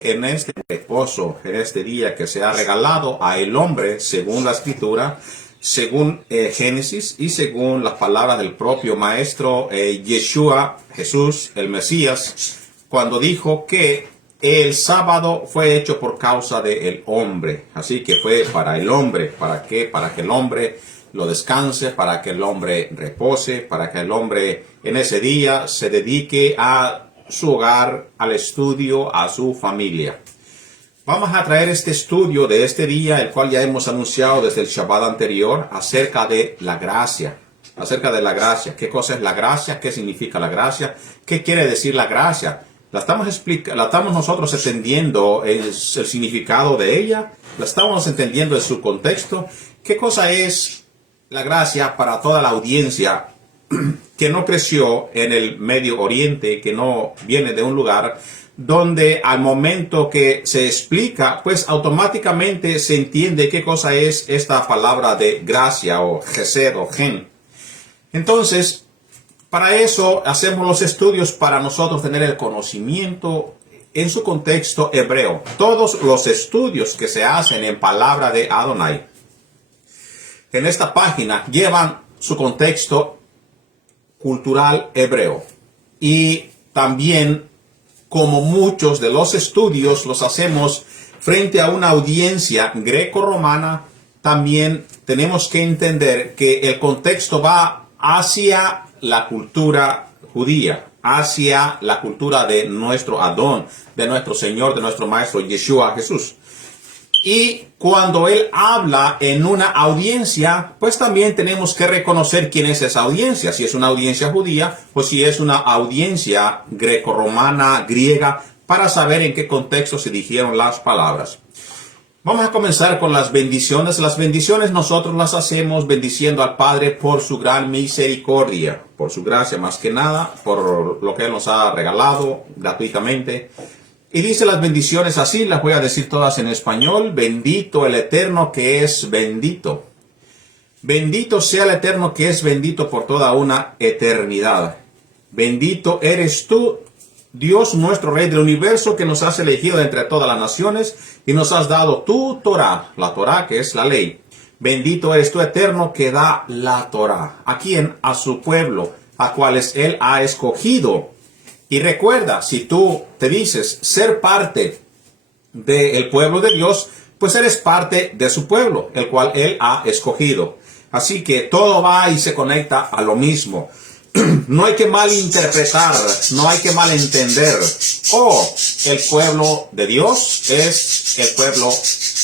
En este reposo, en este día que se ha regalado a el hombre, según la Escritura, según Génesis y según las palabras del propio Maestro Yeshua, Jesús, el Mesías, cuando dijo que el sábado fue hecho por causa del hombre. Así que fue para el hombre. ¿Para qué? Para que el hombre lo descanse, para que el hombre repose, para que el hombre en ese día se dedique a su hogar, al estudio, a su familia. Vamos a traer este estudio de este día, el cual ya hemos anunciado desde el Shabbat anterior, acerca de la gracia. Acerca de la gracia. ¿Qué cosa es la gracia? ¿Qué significa la gracia? ¿Qué quiere decir la gracia? La estamos nosotros entendiendo el significado de ella. La estamos entendiendo en su contexto. ¿Qué cosa es la gracia para toda la audiencia que no creció en el Medio Oriente, que no viene de un lugar donde al momento que se explica, pues automáticamente se entiende qué cosa es esta palabra de gracia o gesed o gen? Entonces, para eso hacemos los estudios para nosotros tener el conocimiento en su contexto hebreo. Todos los estudios que se hacen en palabra de Adonai en esta página llevan su contexto cultural hebreo. Y también, como muchos de los estudios los hacemos frente a una audiencia greco-romana, también tenemos que entender que el contexto va hacia la cultura judía, hacia la cultura de nuestro Adón, de nuestro Señor, de nuestro Maestro Yeshua Jesús. Y cuando Él habla en una audiencia, pues también tenemos que reconocer quién es esa audiencia. Si es una audiencia judía o si es una audiencia grecorromana, griega, para saber en qué contexto se dijeron las palabras. Vamos a comenzar con las bendiciones. Las bendiciones nosotros las hacemos bendiciendo al Padre por su gran misericordia, por su gracia más que nada, por lo que Él nos ha regalado gratuitamente. Y dice las bendiciones así, las voy a decir todas en español. Bendito el Eterno que es bendito. Bendito sea el Eterno que es bendito por toda una eternidad. Bendito eres tú, Dios nuestro Rey del universo, que nos has elegido de entre todas las naciones y nos has dado tu Torah, la Torah que es la ley. Bendito eres tú, Eterno, que da la Torah. ¿A quién? A su pueblo, a cuales Él ha escogido. Y recuerda, si tú te dices ser parte del pueblo de Dios, pues eres parte de su pueblo, el cual Él ha escogido. Así que todo va y se conecta a lo mismo. No hay que malinterpretar, no hay que malentender. El pueblo de Dios es el pueblo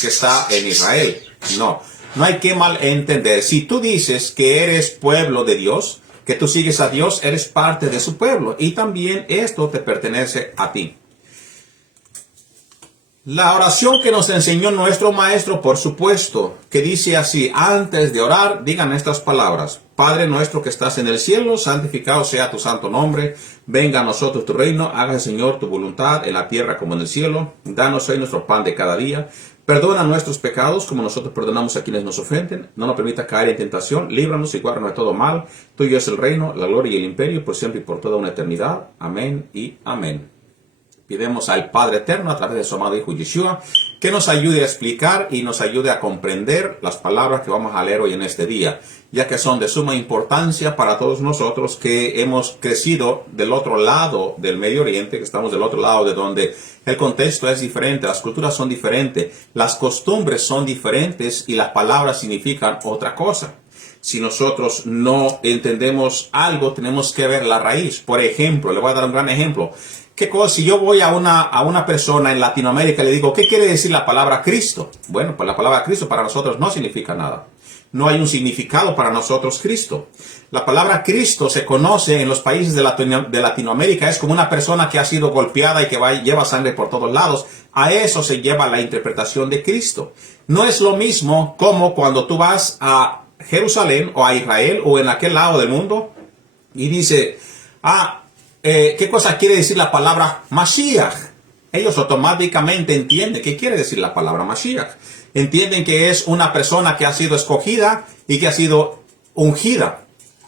que está en Israel. No hay que malentender. Si tú dices que eres pueblo de Dios, que tú sigues a Dios, eres parte de su pueblo. Y también esto te pertenece a ti. La oración que nos enseñó nuestro Maestro, por supuesto, que dice así: antes de orar, digan estas palabras. Padre nuestro que estás en el cielo, santificado sea tu santo nombre. Venga a nosotros tu reino, haga, Señor, tu voluntad en la tierra como en el cielo. Danos hoy nuestro pan de cada día. Perdona nuestros pecados como nosotros perdonamos a quienes nos ofenden. No nos permita caer en tentación. Líbranos y guárdanos de todo mal. Tuyo es el reino, la gloria y el imperio por siempre y por toda una eternidad. Amén y amén. Pidemos al Padre Eterno, a través de su amado Hijo Yeshua, que nos ayude a explicar y nos ayude a comprender las palabras que vamos a leer hoy en este día, ya que son de suma importancia para todos nosotros que hemos crecido del otro lado del Medio Oriente, que estamos del otro lado de donde el contexto es diferente, las culturas son diferentes, las costumbres son diferentes y las palabras significan otra cosa. Si nosotros no entendemos algo, tenemos que ver la raíz. Por ejemplo, le voy a dar un gran ejemplo. ¿Qué cosa? Si yo voy a una persona en Latinoamérica y le digo, ¿qué quiere decir la palabra Cristo? Bueno, pues la palabra Cristo para nosotros no significa nada. No hay un significado para nosotros Cristo. La palabra Cristo se conoce en los países de Latinoamérica. Es como una persona que ha sido golpeada y que lleva sangre por todos lados. A eso se lleva la interpretación de Cristo. No es lo mismo como cuando tú vas a Jerusalén o a Israel o en aquel lado del mundo y dice, ¿qué cosa quiere decir la palabra Mashiach? Ellos automáticamente entienden qué quiere decir la palabra Mashiach. Entienden que es una persona que ha sido escogida y que ha sido ungida.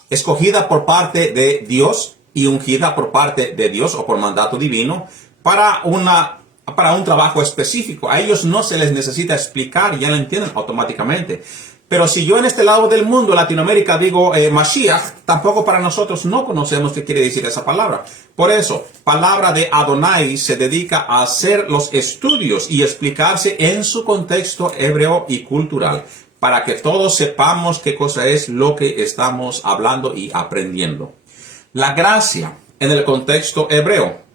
Escogida por parte de Dios y ungida por parte de Dios o por mandato divino para una para un trabajo específico. A ellos no se les necesita explicar, ya lo entienden automáticamente. Pero si yo en este lado del mundo, Latinoamérica, digo Mashiach, tampoco para nosotros no conocemos qué quiere decir esa palabra. Por eso, palabra de Adonai se dedica a hacer los estudios y explicarse en su contexto hebreo y cultural, para que todos sepamos qué cosa es lo que estamos hablando y aprendiendo. La gracia en el contexto hebreo.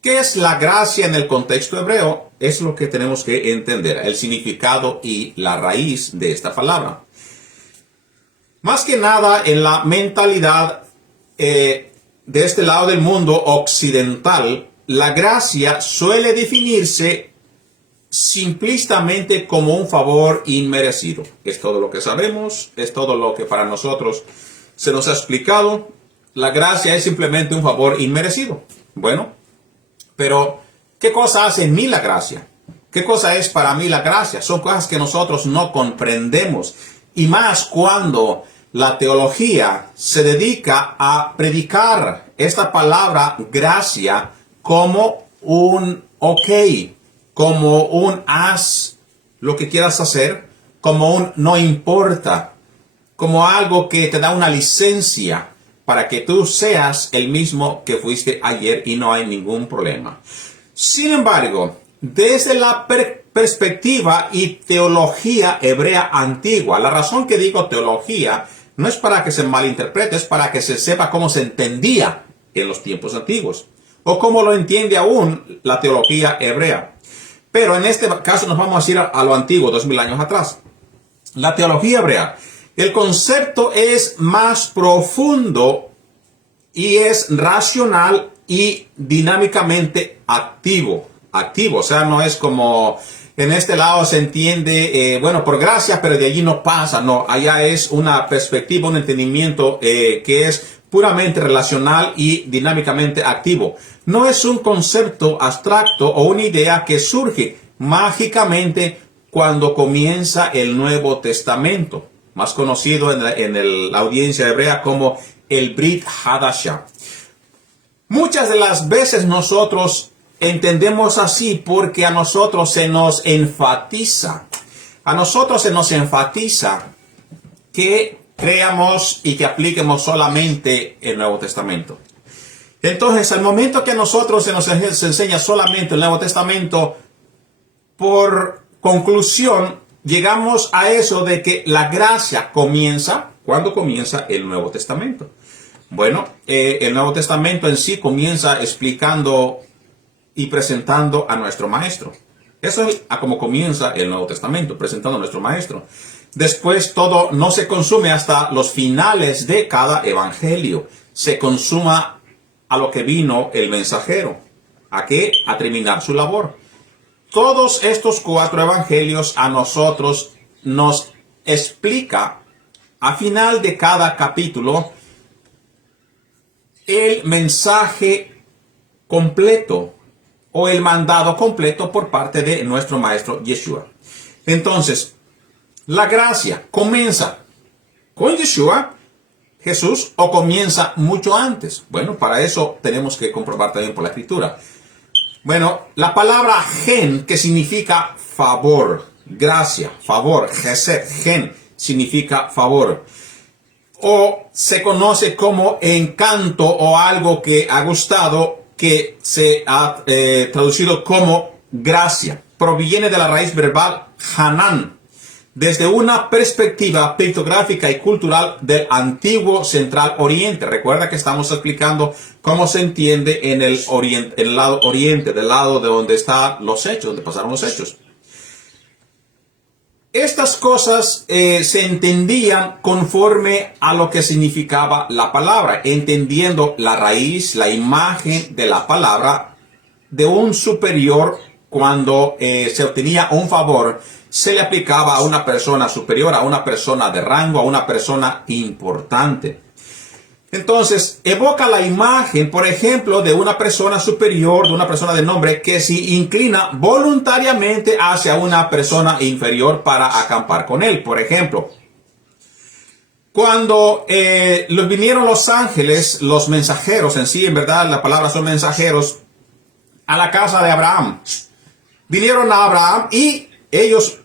¿Qué es la gracia en el contexto hebreo? Es lo que tenemos que entender, el significado y la raíz de esta palabra. Más que nada en la mentalidad de este lado del mundo occidental, la gracia suele definirse simplistamente como un favor inmerecido. Es todo lo que sabemos, es todo lo que para nosotros se nos ha explicado. La gracia es simplemente un favor inmerecido. Bueno, pero ¿qué cosa hace en mí la gracia? ¿Qué cosa es para mí la gracia? Son cosas que nosotros no comprendemos. Y más cuando la teología se dedica a predicar esta palabra gracia como un ok, como un haz lo que quieras hacer, como un no importa, como algo que te da una licencia para que tú seas el mismo que fuiste ayer y no hay ningún problema. Sin embargo, desde la perspectiva y teología hebrea antigua, la razón que digo teología no es para que se malinterprete, es para que se sepa cómo se entendía en los tiempos antiguos, o cómo lo entiende aún la teología hebrea. Pero en este caso nos vamos a ir a lo antiguo, 2000 años atrás. La teología hebrea. El concepto es más profundo y es racional y dinámicamente activo. Activo, o sea, no es como en este lado se entiende, bueno, por gracia, pero de allí no pasa. No, allá es una perspectiva, un entendimiento que es puramente relacional y dinámicamente activo. No es un concepto abstracto o una idea que surge mágicamente cuando comienza el Nuevo Testamento, más conocido en la audiencia hebrea como el Brit Hadashah. Muchas de las veces nosotros entendemos así porque a nosotros se nos enfatiza. A nosotros se nos enfatiza que creamos y que apliquemos solamente el Nuevo Testamento. Entonces, al momento que a nosotros se nos enseña solamente el Nuevo Testamento, por conclusión, llegamos a eso de que la gracia comienza cuando comienza el Nuevo Testamento. Bueno, el Nuevo Testamento en sí comienza explicando y presentando a nuestro Maestro. Eso es a como comienza el Nuevo Testamento, presentando a nuestro Maestro. Después todo no se consume hasta los finales de cada evangelio. Se consuma a lo que vino el mensajero. ¿A qué? A terminar su labor. Todos estos 4 evangelios a nosotros nos explica a final de cada capítulo el mensaje completo o el mandado completo por parte de nuestro Maestro Yeshua. Entonces, la gracia comienza con Yeshua, Jesús, o comienza mucho antes. Bueno, para eso tenemos que comprobar también por la Escritura. Bueno, la palabra gen, que significa favor, gracia, favor, gesed, gen, significa favor. O se conoce como encanto o algo que ha gustado, que se ha traducido como gracia. Proviene de la raíz verbal hanan, desde una perspectiva pictográfica y cultural del antiguo Central Oriente. Recuerda que estamos explicando cómo se entiende en el oriente, en el lado oriente, del lado de donde están los hechos, donde pasaron los hechos. Estas cosas se entendían conforme a lo que significaba la palabra, entendiendo la raíz, la imagen de la palabra de un superior. Cuando se obtenía un favor, se le aplicaba a una persona superior, a una persona de rango, a una persona importante. Entonces, evoca la imagen, por ejemplo, de una persona superior, de una persona de nombre, que se inclina voluntariamente hacia una persona inferior para acampar con él. Por ejemplo, cuando vinieron los ángeles, los mensajeros en sí, en verdad, la palabra son mensajeros, a la casa de Abraham. Vinieron a Abraham y ellos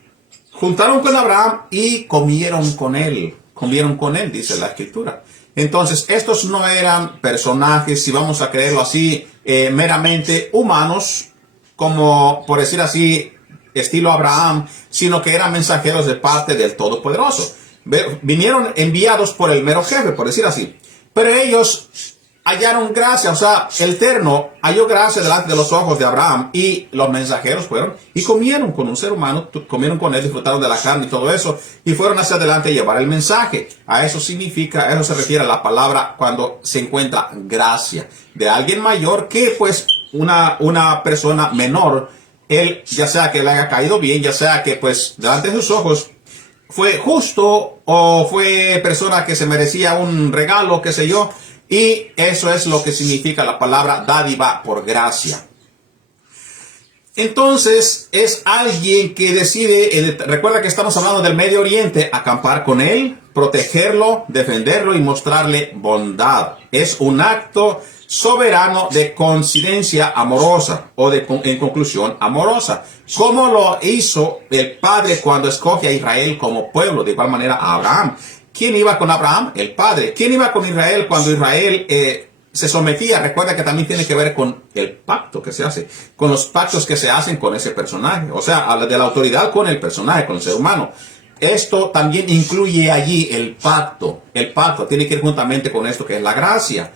juntaron con Abraham y comieron con él. Comieron con él, dice la escritura. Entonces, estos no eran personajes, si vamos a creerlo así, meramente humanos, como por decir así, estilo Abraham, sino que eran mensajeros de parte del Todopoderoso. Vinieron enviados por el mero jefe, por decir así. Pero ellos hallaron gracia, o sea, el Eterno halló gracia delante de los ojos de Abraham, y los mensajeros fueron y comieron con un ser humano, comieron con él, disfrutaron de la carne y todo eso, y fueron hacia adelante a llevar el mensaje. A eso significa, a eso se refiere a la palabra cuando se encuentra gracia de alguien mayor que pues una persona menor, él ya sea que le haya caído bien, ya sea que pues delante de sus ojos fue justo o fue persona que se merecía un regalo, qué sé yo. Y eso es lo que significa la palabra dádiva por gracia. Entonces, es alguien que decide, recuerda que estamos hablando del Medio Oriente, acampar con él, protegerlo, defenderlo y mostrarle bondad. Es un acto soberano de coincidencia amorosa o en conclusión amorosa. Como lo hizo el Padre cuando escoge a Israel como pueblo, de igual manera a Abraham. ¿Quién iba con Abraham? El Padre. ¿Quién iba con Israel cuando Israel se sometía? Recuerda que también tiene que ver con el pacto que se hace, con los pactos que se hacen con ese personaje. O sea, habla de la autoridad con el personaje, con el ser humano. Esto también incluye allí el pacto. El pacto tiene que ir juntamente con esto que es la gracia.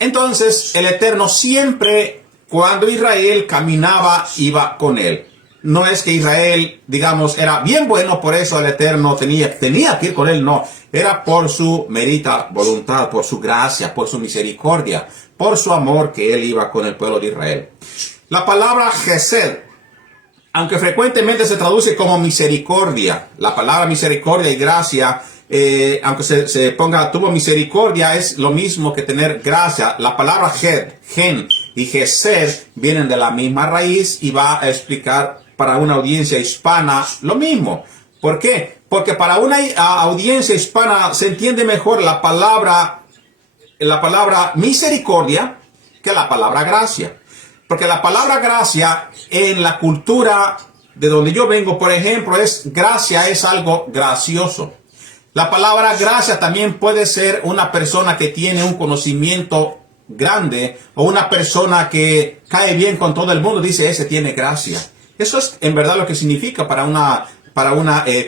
Entonces, el Eterno siempre, cuando Israel caminaba, iba con él. No es que Israel, digamos, era bien bueno, por eso el Eterno tenía que ir con él, no. Era por su merita voluntad, por su gracia, por su misericordia, por su amor que él iba con el pueblo de Israel. La palabra Gesed, aunque frecuentemente se traduce como misericordia, la palabra misericordia y gracia, aunque se ponga tuvo misericordia, es lo mismo que tener gracia. La palabra gen y Gesed vienen de la misma raíz y va a explicar para una audiencia hispana lo mismo. ¿Por qué? Porque para una audiencia hispana se entiende mejor la palabra misericordia que la palabra gracia. Porque la palabra gracia en la cultura de donde yo vengo, por ejemplo, gracia es algo gracioso. La palabra gracia también puede ser una persona que tiene un conocimiento grande o una persona que cae bien con todo el mundo, dice ese tiene gracia. Eso es en verdad lo que significa para una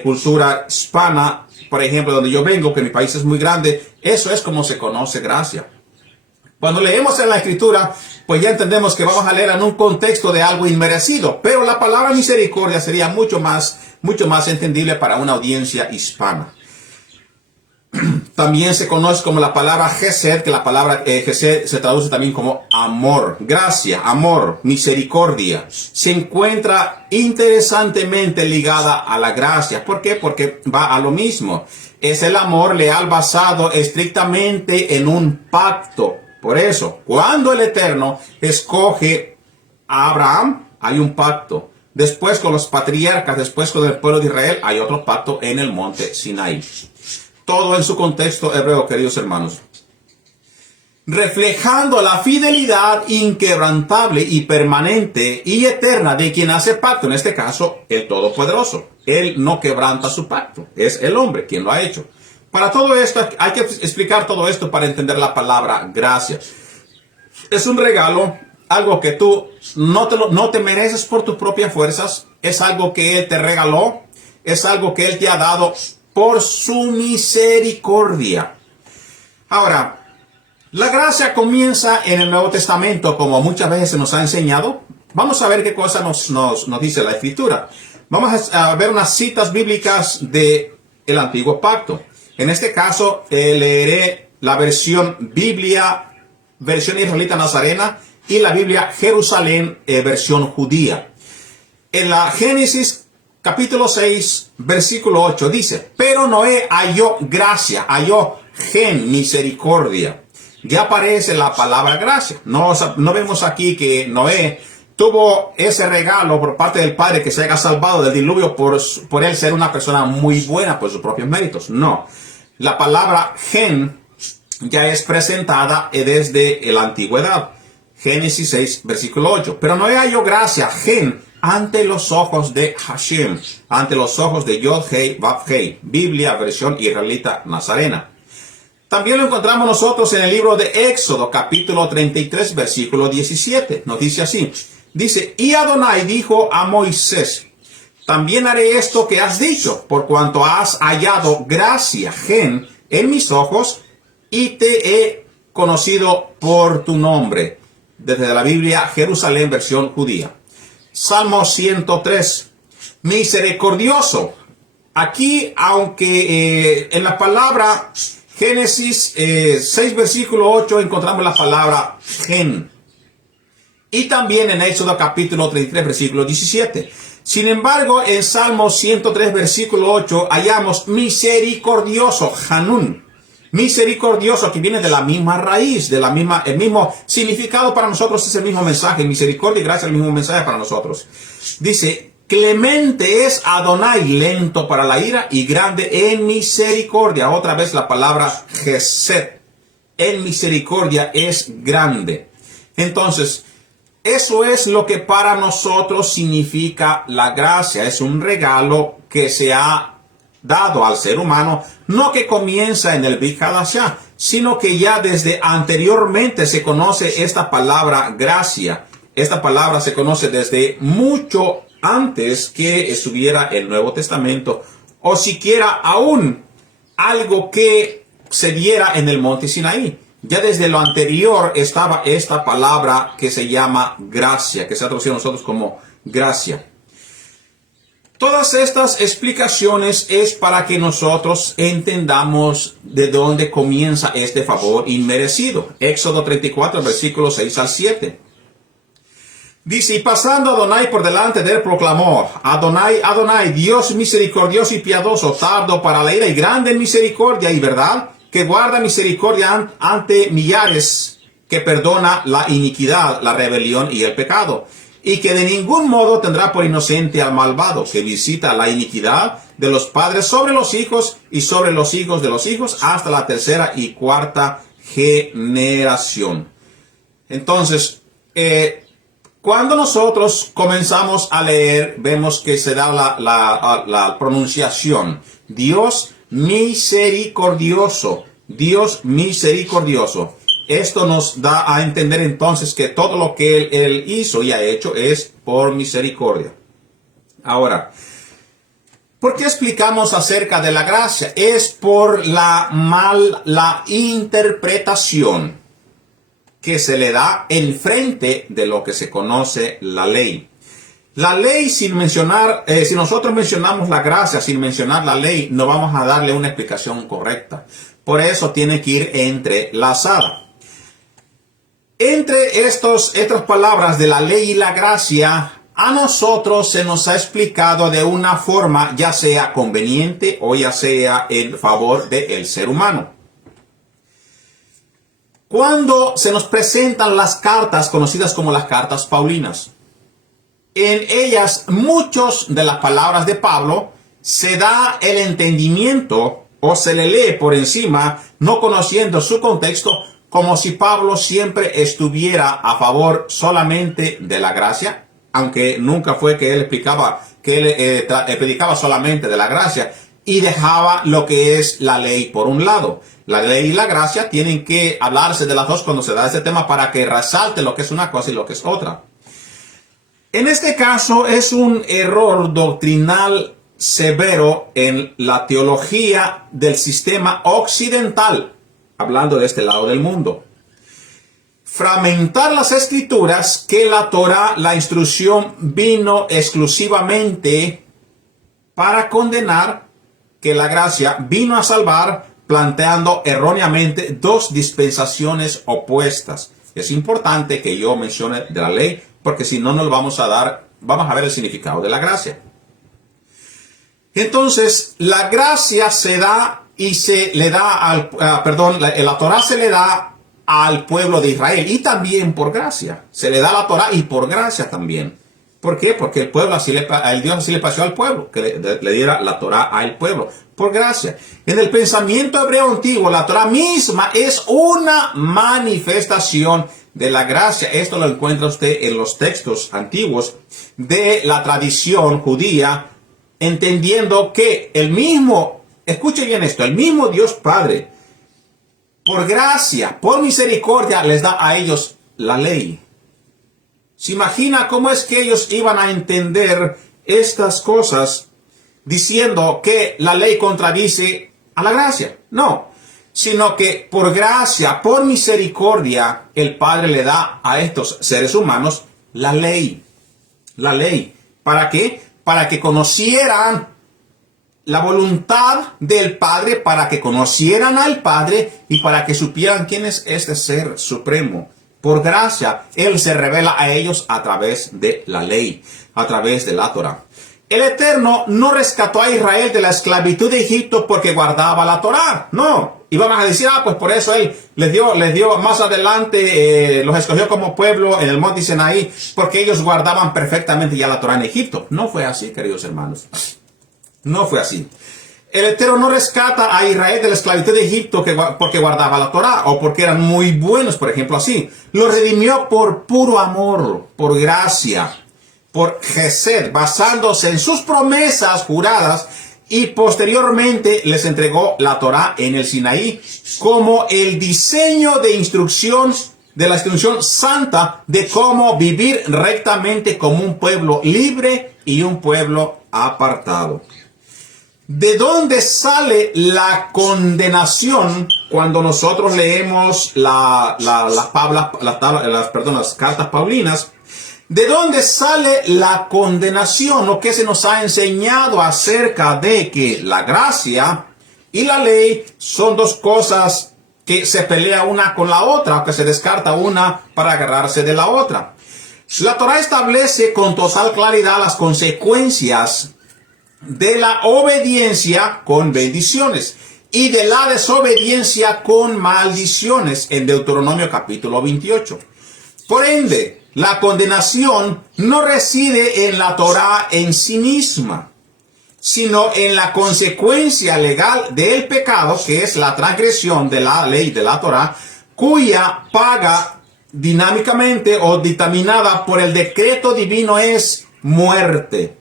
cultura hispana, por ejemplo, donde yo vengo, que mi país es muy grande. Eso es como se conoce gracia. Cuando leemos en la Escritura, pues ya entendemos que vamos a leer en un contexto de algo inmerecido, pero la palabra misericordia sería mucho más entendible para una audiencia hispana. También se conoce como la palabra Gesed, que la palabra Gesed se traduce también como amor, gracia, amor, misericordia. Se encuentra interesantemente ligada a la gracia. ¿Por qué? Porque va a lo mismo. Es el amor leal basado estrictamente en un pacto. Por eso, cuando el Eterno escoge a Abraham, hay un pacto. Después con los patriarcas, después con el pueblo de Israel, hay otro pacto en el monte Sinaí. Todo en su contexto hebreo, queridos hermanos. Reflejando la fidelidad inquebrantable y permanente y eterna de quien hace pacto, en este caso, el Todopoderoso. Él no quebranta su pacto, es el hombre quien lo ha hecho. Para todo esto, hay que explicar todo esto para entender la palabra gracia. Es un regalo, algo que tú no te mereces por tus propias fuerzas, es algo que Él te regaló, es algo que Él te ha dado por su misericordia. Ahora, la gracia comienza en el Nuevo Testamento, como muchas veces se nos ha enseñado. Vamos a ver qué cosa nos dice la Escritura. Vamos a ver unas citas bíblicas del Antiguo Pacto. En este caso, leeré la versión Biblia, versión israelita nazarena, y la Biblia Jerusalén, versión judía. En la Génesis capítulo 6, versículo 8 dice: pero Noé halló gracia, halló misericordia. Ya aparece la palabra gracia. No vemos aquí que Noé tuvo ese regalo por parte del Padre, que se haya salvado del diluvio por él ser una persona muy buena por sus propios méritos. No. La palabra ya es presentada desde la antigüedad. Génesis 6, versículo 8. Pero no halló gracia, gen, ante los ojos de Hashem, ante los ojos de Yod-Hei, Vav-Hei, Biblia, versión israelita nazarena. También lo encontramos nosotros en el libro de Éxodo, capítulo 33, versículo 17. Nos dice así. Dice, y Adonai dijo a Moisés, también haré esto que has dicho, por cuanto has hallado gracia, gen, en mis ojos, y te he conocido por tu nombre. Desde la Biblia, Jerusalén, versión judía. Salmo 103. Misericordioso. Aquí, aunque en la palabra Génesis 6, versículo 8, encontramos la palabra gen. Y también en Éxodo capítulo 33, versículo 17. Sin embargo, en Salmo 103, versículo 8, hallamos misericordioso, Hanun. Misericordioso, que viene de la misma raíz, el mismo significado para nosotros es el mismo mensaje. Misericordia y gracia es el mismo mensaje para nosotros. Dice, clemente es Adonai, lento para la ira y grande en misericordia. Otra vez la palabra Gesed. En misericordia es grande. Entonces, eso es lo que para nosotros significa la gracia. Es un regalo que se ha dado al ser humano, no que comienza en el Brit Hadashah, sino que ya desde anteriormente se conoce esta palabra gracia. Esta palabra se conoce desde mucho antes que estuviera el Nuevo Testamento, o siquiera aún algo que se diera en el monte Sinaí. Ya desde lo anterior estaba esta palabra que se llama gracia, que se ha traducido a nosotros como gracia. Todas estas explicaciones es para que nosotros entendamos de dónde comienza este favor inmerecido. Éxodo 34, versículos 6 al 7. Dice, y pasando Adonai por delante de él proclamó, Adonai, Adonai, Dios misericordioso y piadoso, tardo para la ira y grande en misericordia y verdad, que guarda misericordia ante millares, que perdona la iniquidad, la rebelión y el pecado, y que de ningún modo tendrá por inocente al malvado, que visita la iniquidad de los padres sobre los hijos y sobre los hijos de los hijos hasta la tercera y cuarta generación. Entonces, cuando nosotros comenzamos a leer, vemos que se da la pronunciación. Dios misericordioso. Dios misericordioso. Esto nos da a entender entonces que todo lo que Él hizo y ha hecho es por misericordia. Ahora, ¿por qué explicamos acerca de la gracia? Es por la interpretación que se le da en frente de lo que se conoce la ley. La ley sin mencionar, si nosotros mencionamos la gracia sin mencionar la ley, no vamos a darle una explicación correcta. Por eso tiene que ir entrelazada. Entre estas palabras de la ley y la gracia, a nosotros se nos ha explicado de una forma ya sea conveniente o ya sea en favor del ser humano. Cuando se nos presentan las cartas conocidas como las cartas paulinas, en ellas muchas de las palabras de Pablo se da el entendimiento o se le lee por encima, no conociendo su contexto, como si Pablo siempre estuviera a favor solamente de la gracia, aunque nunca fue que él explicaba, que él predicaba solamente de la gracia y dejaba lo que es la ley por un lado. La ley y la gracia tienen que hablarse de las dos cuando se da este tema para que resalte lo que es una cosa y lo que es otra. En este caso es un error doctrinal severo en la teología del sistema occidental, hablando de este lado del mundo. Fragmentar las escrituras, que la Torá, la instrucción, vino exclusivamente para condenar, que la gracia vino a salvar, planteando erróneamente dos dispensaciones opuestas. Es importante que yo mencione de la ley, porque si no, vamos a ver el significado de la gracia. Entonces, la gracia se da y se le da la Torá se le da al pueblo de Israel y también por gracia. Se le da la Torá y por gracia también. ¿Por qué? Porque el pueblo el Dios así le pasó al pueblo, que le diera la Torá al pueblo, por gracia. En el pensamiento hebreo antiguo, la Torá misma es una manifestación de la gracia. Esto lo encuentra usted en los textos antiguos de la tradición judía, entendiendo que el mismo, escuche bien esto, el mismo Dios Padre, por gracia, por misericordia, les da a ellos la ley. ¿Se imagina cómo es que ellos iban a entender estas cosas diciendo que la ley contradice a la gracia? No, sino que por gracia, por misericordia, el Padre le da a estos seres humanos la ley. La ley. ¿Para qué? Para que conocieran la voluntad del Padre, para que conocieran al Padre y para que supieran quién es este ser supremo. Por gracia, Él se revela a ellos a través de la ley, a través de la Torah. El Eterno no rescató a Israel de la esclavitud de Egipto porque guardaba la Torah. No. Y vamos a decir, pues por eso Él les dio más adelante, los escogió como pueblo en el monte Sinaí, porque ellos guardaban perfectamente ya la Torah en Egipto. No fue así, queridos hermanos. No fue así. El Eterno no rescata a Israel de la esclavitud de Egipto porque guardaba la Torah o porque eran muy buenos, por ejemplo, así. Lo redimió por puro amor, por gracia, por Gesed, basándose en sus promesas juradas, y posteriormente les entregó la Torah en el Sinaí como el diseño de instrucción, de la instrucción santa de cómo vivir rectamente como un pueblo libre y un pueblo apartado. ¿De dónde sale la condenación cuando nosotros leemos las cartas paulinas? ¿De dónde sale la condenación? Lo que se nos ha enseñado acerca de que la gracia y la ley son dos cosas que se pelea una con la otra, que se descarta una para agarrarse de la otra. La Torah establece con total claridad las consecuencias de la obediencia con bendiciones y de la desobediencia con maldiciones en Deuteronomio capítulo 28. Por ende, la condenación no reside en la Torah en sí misma, sino en la consecuencia legal del pecado, que es la transgresión de la ley de la Torah, cuya paga dinámicamente o dictaminada por el decreto divino es muerte.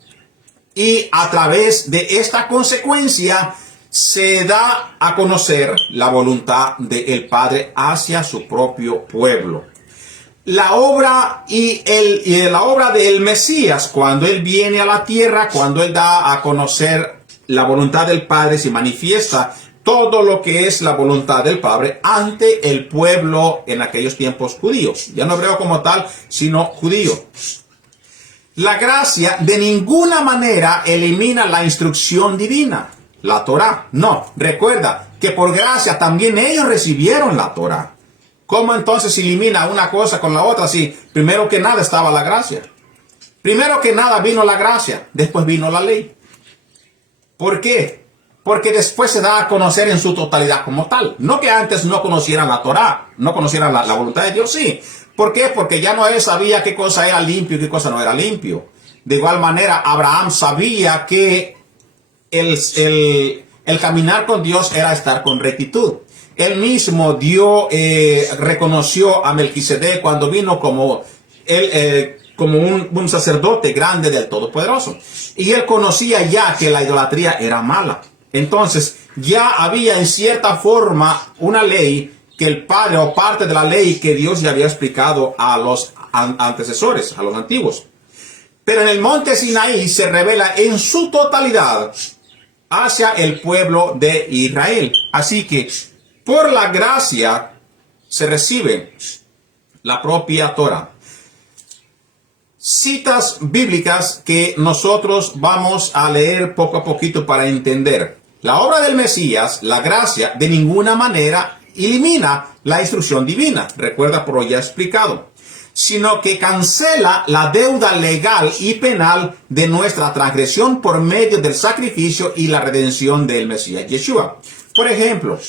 Y a través de esta consecuencia se da a conocer la voluntad del Padre hacia su propio pueblo. La obra la obra del Mesías, cuando Él viene a la tierra, cuando Él da a conocer la voluntad del Padre, se manifiesta todo lo que es la voluntad del Padre ante el pueblo en aquellos tiempos judíos. Ya no hebreo como tal, sino judío. La gracia de ninguna manera elimina la instrucción divina, la Torah. No, recuerda que por gracia también ellos recibieron la Torah. ¿Cómo entonces se elimina una cosa con la otra si primero que nada estaba la gracia? Primero que nada vino la gracia, después vino la ley. ¿Por qué? Porque después se da a conocer en su totalidad como tal. No que antes no conocieran la Torah, no conocieran la voluntad de Dios, sí. ¿Por qué? Porque ya Noé sabía qué cosa era limpio y qué cosa no era limpio. De igual manera, Abraham sabía que el caminar con Dios era estar con rectitud. Él mismo reconoció a Melquisedec cuando vino como un sacerdote grande del Todopoderoso. Y él conocía ya que la idolatría era mala. Entonces, ya había en cierta forma una ley que el Padre, o parte de la ley que Dios ya había explicado a los antecesores, a los antiguos. Pero en el monte Sinaí se revela en su totalidad hacia el pueblo de Israel. Así que, por la gracia, se recibe la propia Torah. Citas bíblicas que nosotros vamos a leer poco a poquito para entender. La obra del Mesías, la gracia, de ninguna manera elimina la instrucción divina, recuerda por lo ya explicado, sino que cancela la deuda legal y penal de nuestra transgresión por medio del sacrificio y la redención del Mesías Yeshua. Por ejemplo,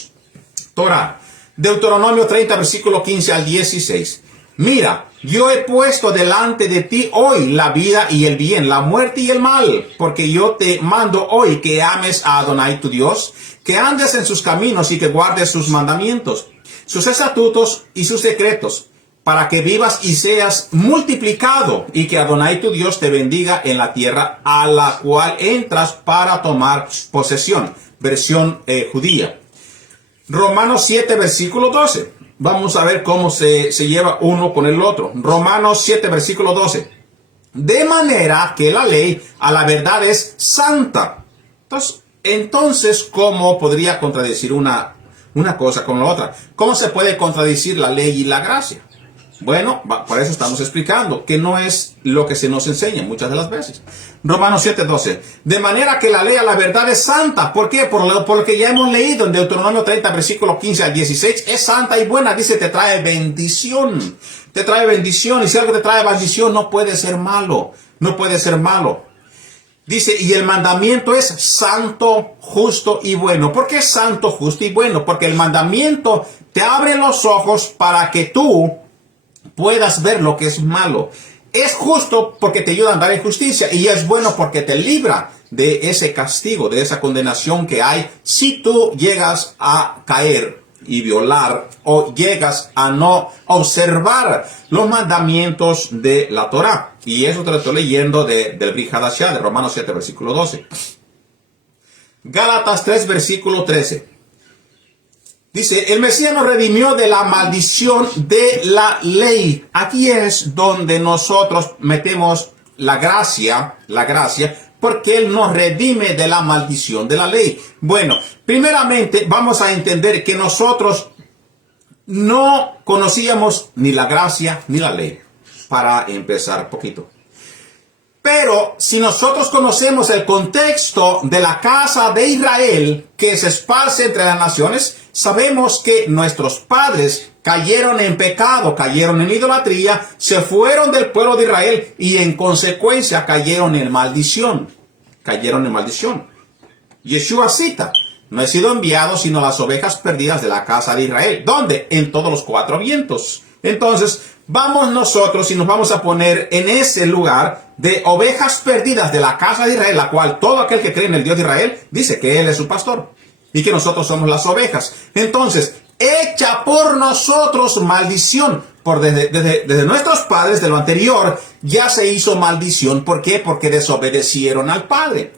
Torah, Deuteronomio 30, versículo 15 al 16. Mira, yo he puesto delante de ti hoy la vida y el bien, la muerte y el mal, porque yo te mando hoy que ames a Adonai tu Dios, que andes en sus caminos y que guardes sus mandamientos, sus estatutos y sus decretos, para que vivas y seas multiplicado, y que Adonai tu Dios te bendiga en la tierra a la cual entras para tomar posesión. Versión judía. Romanos 7, versículo 12. Vamos a ver cómo se lleva uno con el otro. Romanos 7, versículo 12. De manera que la ley a la verdad es santa. Entonces, ¿cómo podría contradecir una cosa con la otra? ¿Cómo se puede contradecir la ley y la gracia? Bueno, por eso estamos explicando que no es lo que se nos enseña muchas de las veces. Romanos 7:12. De manera que la ley a la verdad es santa. ¿Por qué? Por lo que ya hemos leído en Deuteronomio 30, versículo 15 al 16. Es santa y buena. Dice, te trae bendición. Te trae bendición. Y si algo te trae bendición, no puede ser malo. No puede ser malo. Dice, y el mandamiento es santo, justo y bueno. ¿Por qué es santo, justo y bueno? Porque el mandamiento te abre los ojos para que tú puedas ver lo que es malo. Es justo porque te ayuda a andar en justicia, y es bueno porque te libra de ese castigo, de esa condenación que hay si tú llegas a caer y violar o llegas a no observar los mandamientos de la Torá. Y eso te lo estoy leyendo del Brit Hadashah, de Romanos 7, versículo 12. Gálatas 3, versículo 13. Dice, el Mesías nos redimió de la maldición de la ley. Aquí es donde nosotros metemos la gracia, porque Él nos redime de la maldición de la ley. Bueno, primeramente vamos a entender que nosotros no conocíamos ni la gracia ni la ley, para empezar poquito. Pero si nosotros conocemos el contexto de la casa de Israel que se esparce entre las naciones, sabemos que nuestros padres cayeron en pecado, cayeron en idolatría, se fueron del pueblo de Israel y en consecuencia cayeron en maldición. Cayeron en maldición. Yeshua cita, no he sido enviado sino las ovejas perdidas de la casa de Israel. ¿Dónde? En todos los cuatro vientos. Entonces, vamos nosotros y nos vamos a poner en ese lugar de ovejas perdidas de la casa de Israel, la cual todo aquel que cree en el Dios de Israel dice que Él es su pastor y que nosotros somos las ovejas. Entonces, echa por nosotros maldición. Desde nuestros padres de lo anterior ya se hizo maldición. ¿Por qué? Porque desobedecieron al Padre.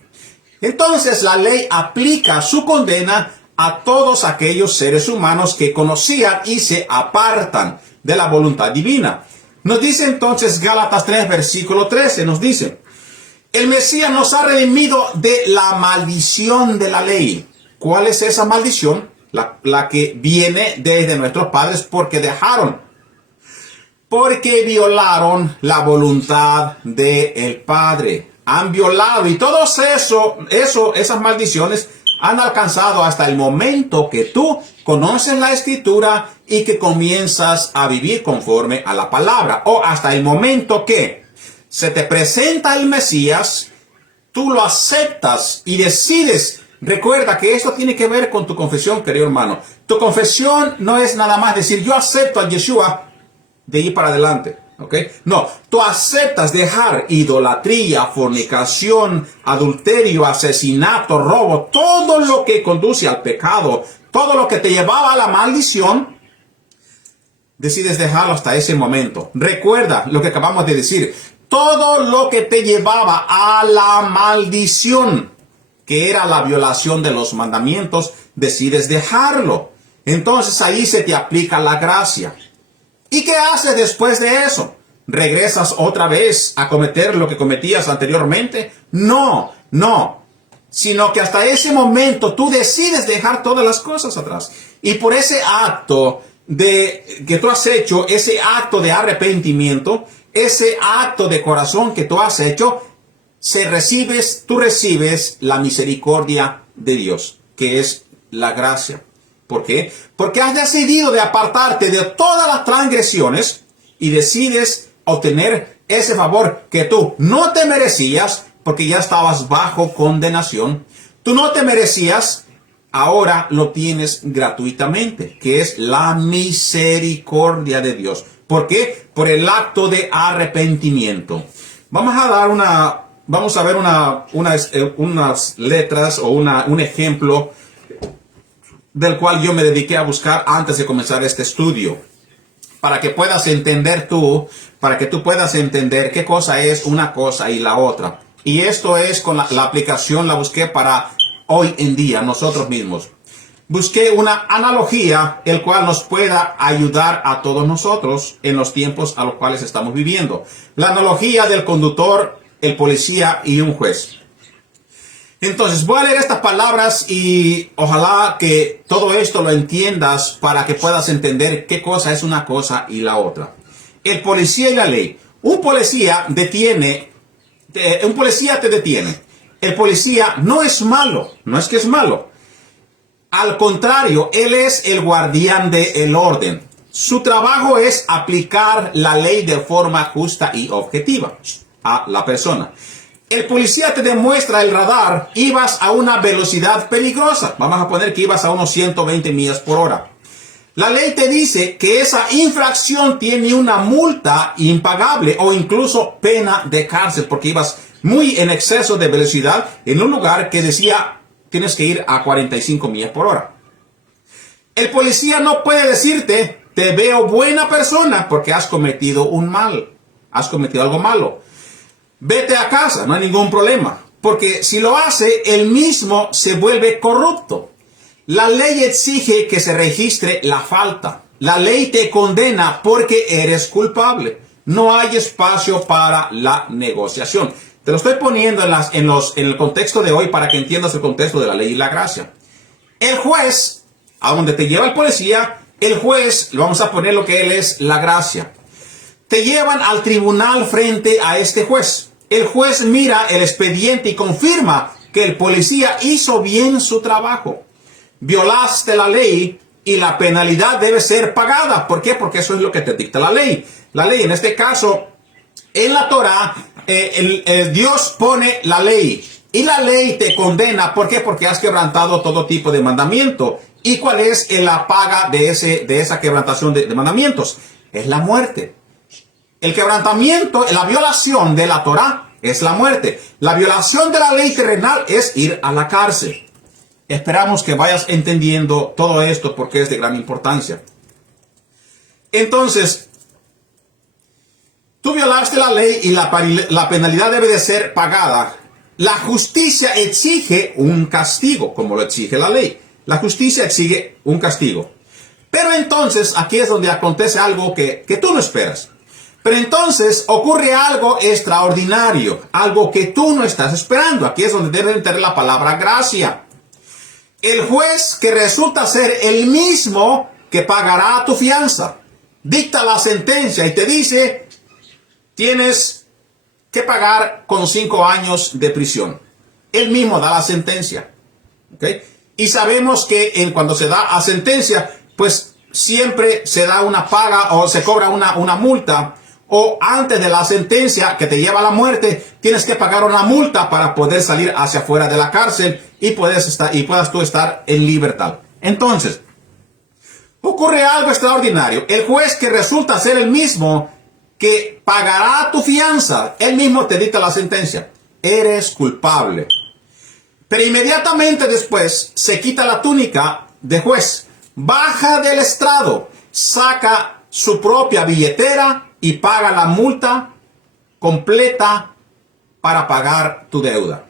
Entonces, la ley aplica su condena a todos aquellos seres humanos que conocían y se apartan de la voluntad divina. Nos dice entonces Gálatas 3, versículo 13, nos dice, el Mesías nos ha redimido de la maldición de la ley. ¿Cuál es esa maldición? La que viene desde nuestros padres porque violaron la voluntad del Padre. Han violado, y todo esas maldiciones han alcanzado hasta el momento que tú conoces la Escritura y que comienzas a vivir conforme a la palabra, o hasta el momento que se te presenta el Mesías, tú lo aceptas y decides. Recuerda que esto tiene que ver con tu confesión, querido hermano. Tu confesión no es nada más decir, yo acepto a Yeshua de ir para adelante. ¿Ok? No, tú aceptas dejar idolatría, fornicación, adulterio, asesinato, robo, todo lo que conduce al pecado, todo lo que te llevaba a la maldición, decides dejarlo hasta ese momento. Recuerda lo que acabamos de decir, todo lo que te llevaba a la maldición, que era la violación de los mandamientos, decides dejarlo. Entonces ahí se te aplica la gracia. ¿Y qué haces después de eso? ¿Regresas otra vez a cometer lo que cometías anteriormente? No. Sino que hasta ese momento tú decides dejar todas las cosas atrás. Y por ese acto que tú has hecho, ese acto de arrepentimiento, ese acto de corazón que tú has hecho, tú recibes la misericordia de Dios, que es la gracia. ¿Por qué? Porque has decidido de apartarte de todas las transgresiones y decides obtener ese favor que tú no te merecías porque ya estabas bajo condenación. Tú no te merecías, ahora lo tienes gratuitamente, que es la misericordia de Dios. ¿Por qué? Por el acto de arrepentimiento. Vamos a ver unas letras o un ejemplo del cual yo me dediqué a buscar antes de comenzar este estudio. para que puedas entender tú, para que tú puedas entender qué cosa es una cosa y la otra. Y esto es con la aplicación, la busqué para hoy en día, nosotros mismos. Busqué una analogía, el cual nos pueda ayudar a todos nosotros en los tiempos a los cuales estamos viviendo. La analogía del conductor, el policía y un juez. Entonces, voy a leer estas palabras y ojalá que todo esto lo entiendas para que puedas entender qué cosa es una cosa y la otra. El policía y la ley. Un policía te detiene. El policía no es malo, no es que es malo. Al contrario, él es el guardián del orden. Su trabajo es aplicar la ley de forma justa y objetiva a la persona. El policía te demuestra el radar, ibas a una velocidad peligrosa. Vamos a poner que ibas a unos 120 millas por hora. La ley te dice que esa infracción tiene una multa impagable o incluso pena de cárcel porque ibas muy en exceso de velocidad en un lugar que decía tienes que ir a 45 millas por hora. El policía no puede decirte, te veo buena persona porque has cometido has cometido algo malo. Vete a casa, no hay ningún problema. Porque si lo hace, él mismo se vuelve corrupto. La ley exige que se registre la falta. La ley te condena porque eres culpable. No hay espacio para la negociación. Te lo estoy poniendo en el contexto de hoy para que entiendas el contexto de la ley y la gracia. El juez, a donde te lleva el policía, el juez, vamos a poner lo que él es, la gracia. Te llevan al tribunal frente a este juez. El juez mira el expediente y confirma que el policía hizo bien su trabajo. Violaste la ley y la penalidad debe ser pagada. ¿Por qué? Porque eso es lo que te dicta la ley. La ley, en este caso, en la Torah, Dios pone la ley. Y la ley te condena. ¿Por qué? Porque has quebrantado todo tipo de mandamiento. ¿Y cuál es la paga de esa quebrantación de mandamientos? Es la muerte. El quebrantamiento, la violación de la Torah es la muerte. La violación de la ley terrenal es ir a la cárcel. Esperamos que vayas entendiendo todo esto porque es de gran importancia. Entonces, tú violaste la ley y la penalidad debe de ser pagada. La justicia exige un castigo, como lo exige la ley. La justicia exige un castigo. Pero entonces, aquí es donde acontece algo que tú no esperas. Pero entonces ocurre algo extraordinario, algo que tú no estás esperando. Aquí es donde debe entrar la palabra gracia. El juez, que resulta ser el mismo que pagará tu fianza, dicta la sentencia y te dice, tienes que pagar con 5 años de prisión. Él mismo da la sentencia. ¿Okay? Y sabemos que cuando se da a sentencia, pues siempre se da una paga o se cobra una multa. O antes de la sentencia que te lleva a la muerte, tienes que pagar una multa para poder salir hacia afuera de la cárcel y puedas tú estar en libertad. Entonces, ocurre algo extraordinario. El juez, que resulta ser el mismo que pagará tu fianza, él mismo te dicta la sentencia. Eres culpable. Pero inmediatamente después se quita la túnica de juez, baja del estrado, saca su propia billetera y paga la multa completa para pagar tu deuda.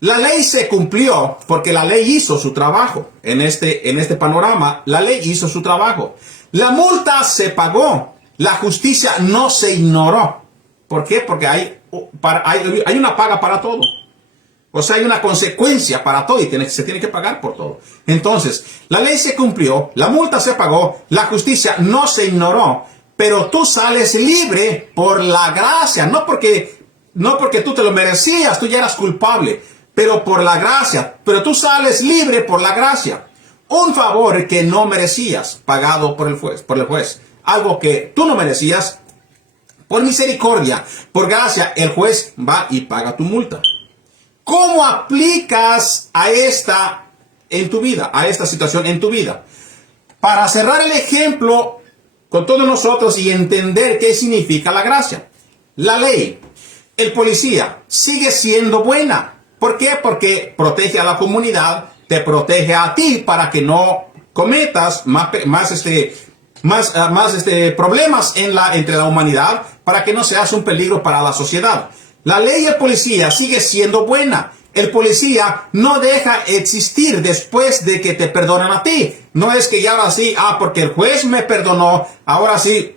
La ley se cumplió porque la ley hizo su trabajo. En este panorama, la ley hizo su trabajo. La multa se pagó. La justicia no se ignoró. ¿Por qué? Porque hay una paga para todo. O sea, hay una consecuencia para todo y se tiene que pagar por todo. Entonces, la ley se cumplió, la multa se pagó, la justicia no se ignoró, pero tú sales libre por la gracia, no porque tú te lo merecías, tú ya eras culpable, pero por la gracia, pero tú sales libre por la gracia. Un favor que no merecías, pagado por el juez, algo que tú no merecías, por misericordia, por gracia, el juez va y paga tu multa. ¿Cómo aplicas a esta situación en tu vida? Para cerrar el ejemplo con todos nosotros y entender qué significa la gracia. La ley, el policía, sigue siendo buena. ¿Por qué? Porque protege a la comunidad, te protege a ti para que no cometas más problemas entre la humanidad para que no se haga un peligro para la sociedad. La ley del policía sigue siendo buena. El policía no deja existir después de que te perdonan a ti. No es que ya ahora sí, porque el juez me perdonó, ahora sí,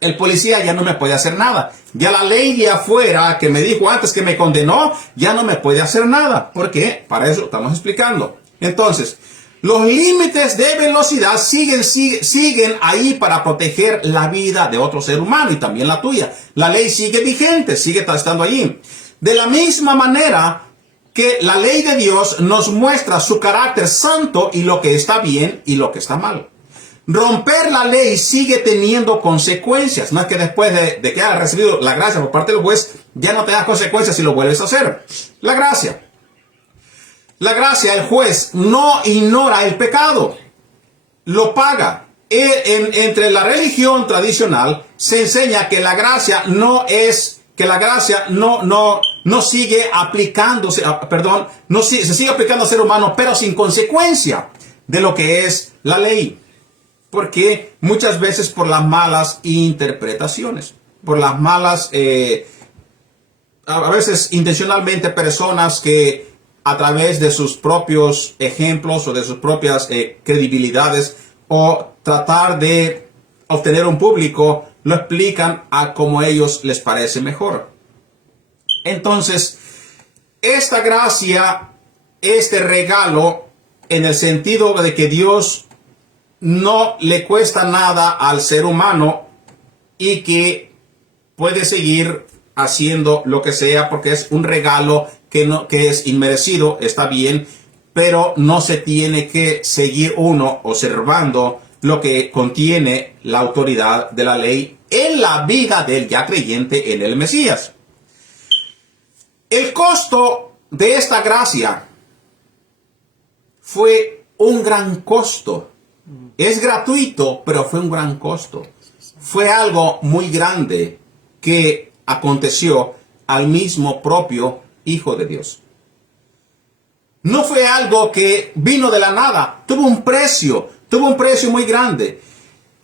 el policía ya no me puede hacer nada. Ya la ley de afuera que me dijo antes que me condenó, ya no me puede hacer nada. ¿Por qué? Para eso estamos explicando. Entonces, los límites de velocidad siguen ahí para proteger la vida de otro ser humano y también la tuya. La ley sigue vigente, sigue estando allí. De la misma manera que la ley de Dios nos muestra su carácter santo y lo que está bien y lo que está mal. Romper la ley sigue teniendo consecuencias. No es que después de que hayas recibido la gracia por parte del juez, ya no te da consecuencias si lo vuelves a hacer. La gracia, el juez no ignora el pecado, lo paga. Entre la religión tradicional se enseña que la gracia no sigue aplicándose, se sigue aplicando al ser humano, pero sin consecuencia de lo que es la ley. Porque muchas veces por las malas interpretaciones, por las malas, a veces intencionalmente personas que a través de sus propios ejemplos o de sus propias credibilidades o tratar de obtener un público, lo explican a como ellos les parece mejor. Entonces, esta gracia, este regalo, en el sentido de que Dios no le cuesta nada al ser humano y que puede seguir haciendo lo que sea porque es un regalo que es inmerecido, está bien, pero no se tiene que seguir uno observando lo que contiene la autoridad de la ley en la vida del ya creyente en el Mesías. El costo de esta gracia fue un gran costo. Es gratuito, pero fue un gran costo. Fue algo muy grande que aconteció al mismo propio Hijo de Dios. No fue algo que vino de la nada. Tuvo un precio muy grande.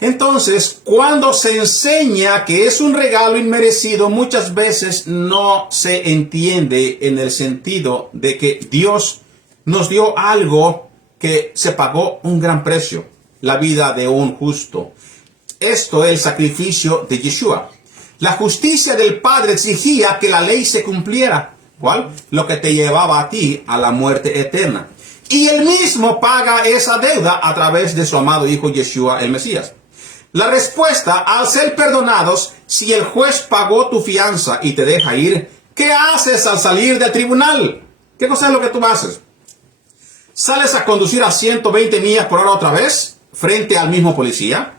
Entonces, cuando se enseña que es un regalo inmerecido, muchas veces no se entiende en el sentido de que Dios nos dio algo que se pagó un gran precio, la vida de un justo. Esto es el sacrificio de Yeshua. La justicia del Padre exigía que la ley se cumpliera. ¿Cuál? Lo que te llevaba a ti a la muerte eterna. Y él mismo paga esa deuda a través de su amado Hijo Yeshua el Mesías. La respuesta, al ser perdonados, si el juez pagó tu fianza y te deja ir, ¿qué haces al salir del tribunal? ¿Qué cosa es lo que tú haces? ¿Sales a conducir a 120 millas por hora otra vez frente al mismo policía?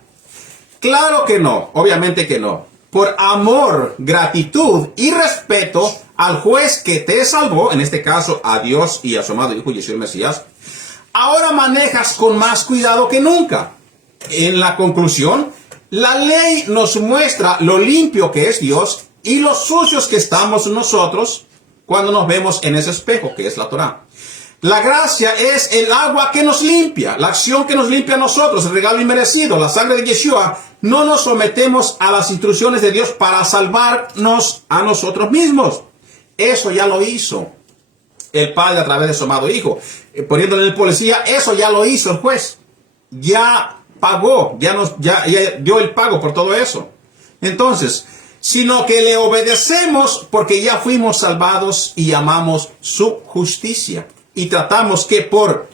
Claro que no, obviamente que no. Por amor, gratitud y respeto al juez que te salvó, en este caso a Dios y a su amado Hijo Yeshua el Mesías, ahora manejas con más cuidado que nunca. En la conclusión, la ley nos muestra lo limpio que es Dios y lo sucios que estamos nosotros cuando nos vemos en ese espejo que es la Torá. La gracia es el agua que nos limpia, la acción que nos limpia a nosotros, el regalo inmerecido, la sangre de Yeshua. No nos sometemos a las instrucciones de Dios para salvarnos a nosotros mismos. Eso ya lo hizo el Padre a través de su amado Hijo. Poniéndole en el policía, eso ya lo hizo el juez. Ya pagó, ya dio el pago por todo eso. Entonces, sino que le obedecemos porque ya fuimos salvados y amamos su justicia. Y tratamos que por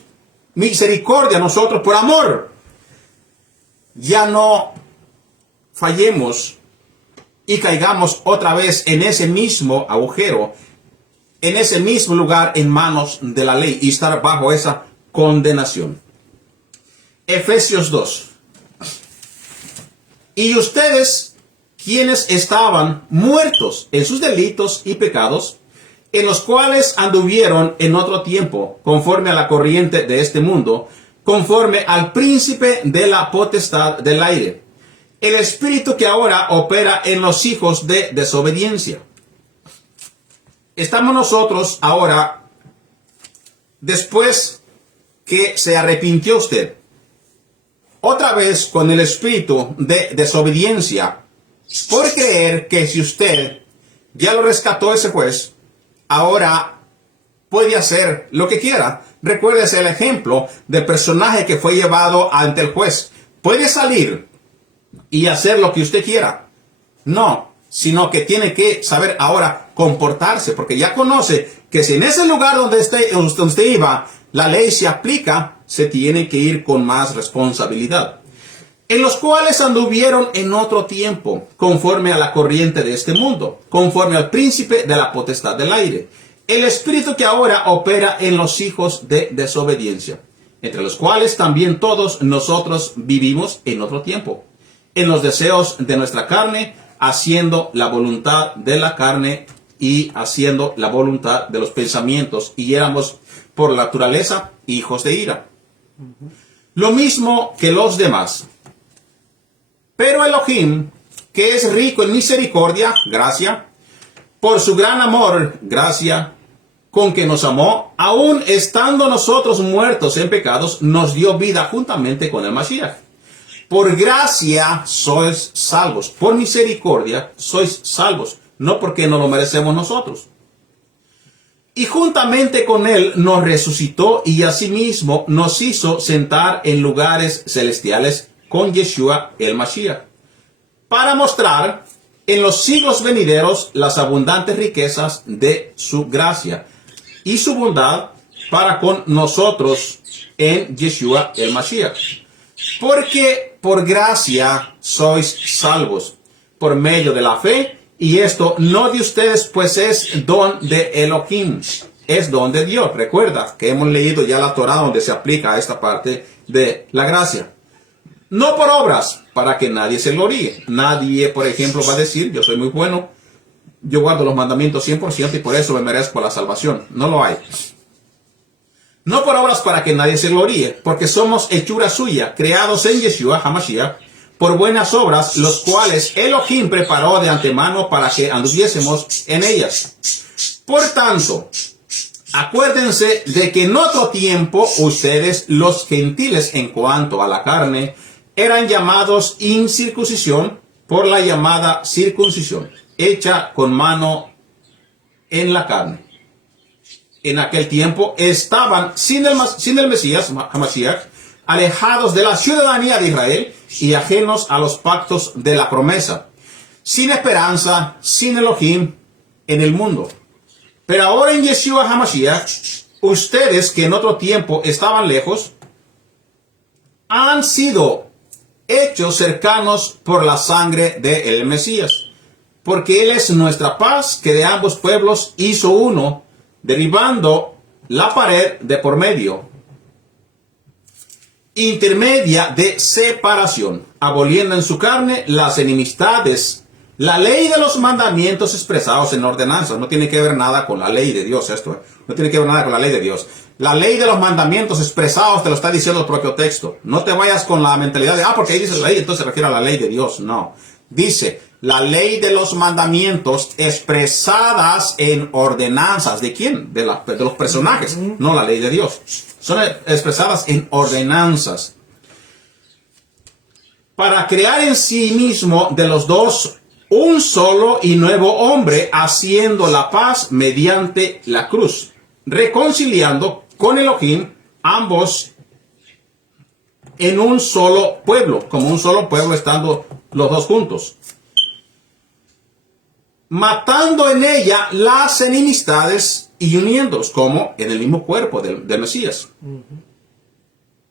misericordia nosotros, por amor, ya no fallemos y caigamos otra vez en ese mismo agujero, en ese mismo lugar en manos de la ley y estar bajo esa condenación. Efesios 2. Y ustedes, quienes estaban muertos en sus delitos y pecados, en los cuales anduvieron en otro tiempo, conforme a la corriente de este mundo, conforme al príncipe de la potestad del aire, el espíritu que ahora opera en los hijos de desobediencia. Estamos nosotros ahora, después que se arrepintió usted, otra vez con el espíritu de desobediencia, por creer que si usted ya lo rescató ese juez, ahora puede hacer lo que quiera. Recuérdese el ejemplo del personaje que fue llevado ante el juez. Puede salir y hacer lo que usted quiera. No, sino que tiene que saber ahora comportarse, porque ya conoce que si en ese lugar donde usted iba, la ley se aplica, se tiene que ir con más responsabilidad. En los cuales anduvieron en otro tiempo, conforme a la corriente de este mundo, conforme al príncipe de la potestad del aire, el espíritu que ahora opera en los hijos de desobediencia, entre los cuales también todos nosotros vivimos en otro tiempo, en los deseos de nuestra carne, haciendo la voluntad de la carne y haciendo la voluntad de los pensamientos, y éramos por naturaleza hijos de ira. Lo mismo que los demás. Pero Elohim, que es rico en misericordia, gracia, por su gran amor, gracia, con que nos amó, aun estando nosotros muertos en pecados, nos dio vida juntamente con el Mashiach. Por gracia sois salvos, por misericordia sois salvos, no porque no lo merecemos nosotros. Y juntamente con él nos resucitó y asimismo nos hizo sentar en lugares celestiales con Yeshua el Mashiach, para mostrar en los siglos venideros las abundantes riquezas de su gracia y su bondad para con nosotros en Yeshua el Mashiach. Porque por gracia sois salvos, por medio de la fe, y esto no de ustedes, pues es don de Elohim, es don de Dios. Recuerda que hemos leído ya la Torah donde se aplica esta parte de la gracia. No por obras, para que nadie se gloríe. Nadie, por ejemplo, va a decir, yo soy muy bueno, yo guardo los mandamientos 100% y por eso me merezco la salvación. No lo hay. No por obras para que nadie se gloríe, porque somos hechura suya, creados en Yeshua HaMashiach, por buenas obras, los cuales Elohim preparó de antemano para que anduviésemos en ellas. Por tanto, acuérdense de que en otro tiempo ustedes, los gentiles en cuanto a la carne, eran llamados incircuncisión por la llamada circuncisión, hecha con mano en la carne. En aquel tiempo estaban sin el Mesías, HaMashiach, alejados de la ciudadanía de Israel y ajenos a los pactos de la promesa, sin esperanza, sin Elohim en el mundo. Pero ahora en Yeshua HaMashiach, ustedes que en otro tiempo estaban lejos, han sido hechos cercanos por la sangre del Mesías, porque Él es nuestra paz, que de ambos pueblos hizo uno, derribando la pared de por medio, intermedia de separación, aboliendo en su carne las enemistades. La ley de los mandamientos expresados en ordenanzas no tiene que ver nada con la ley de Dios. Esto no tiene que ver nada con la ley de Dios. La ley de los mandamientos expresados te lo está diciendo el propio texto. No te vayas con la mentalidad de, porque ahí dice la ley, entonces se refiere a la ley de Dios. No. Dice, la ley de los mandamientos expresadas en ordenanzas. ¿De quién? De los personajes, no la ley de Dios. Son expresadas en ordenanzas. Para crear en sí mismo de los dos un solo y nuevo hombre, haciendo la paz mediante la cruz, reconciliando con Elohim ambos en un solo pueblo, como un solo pueblo estando los dos juntos, matando en ella las enemistades y uniéndolos como en el mismo cuerpo del Mesías.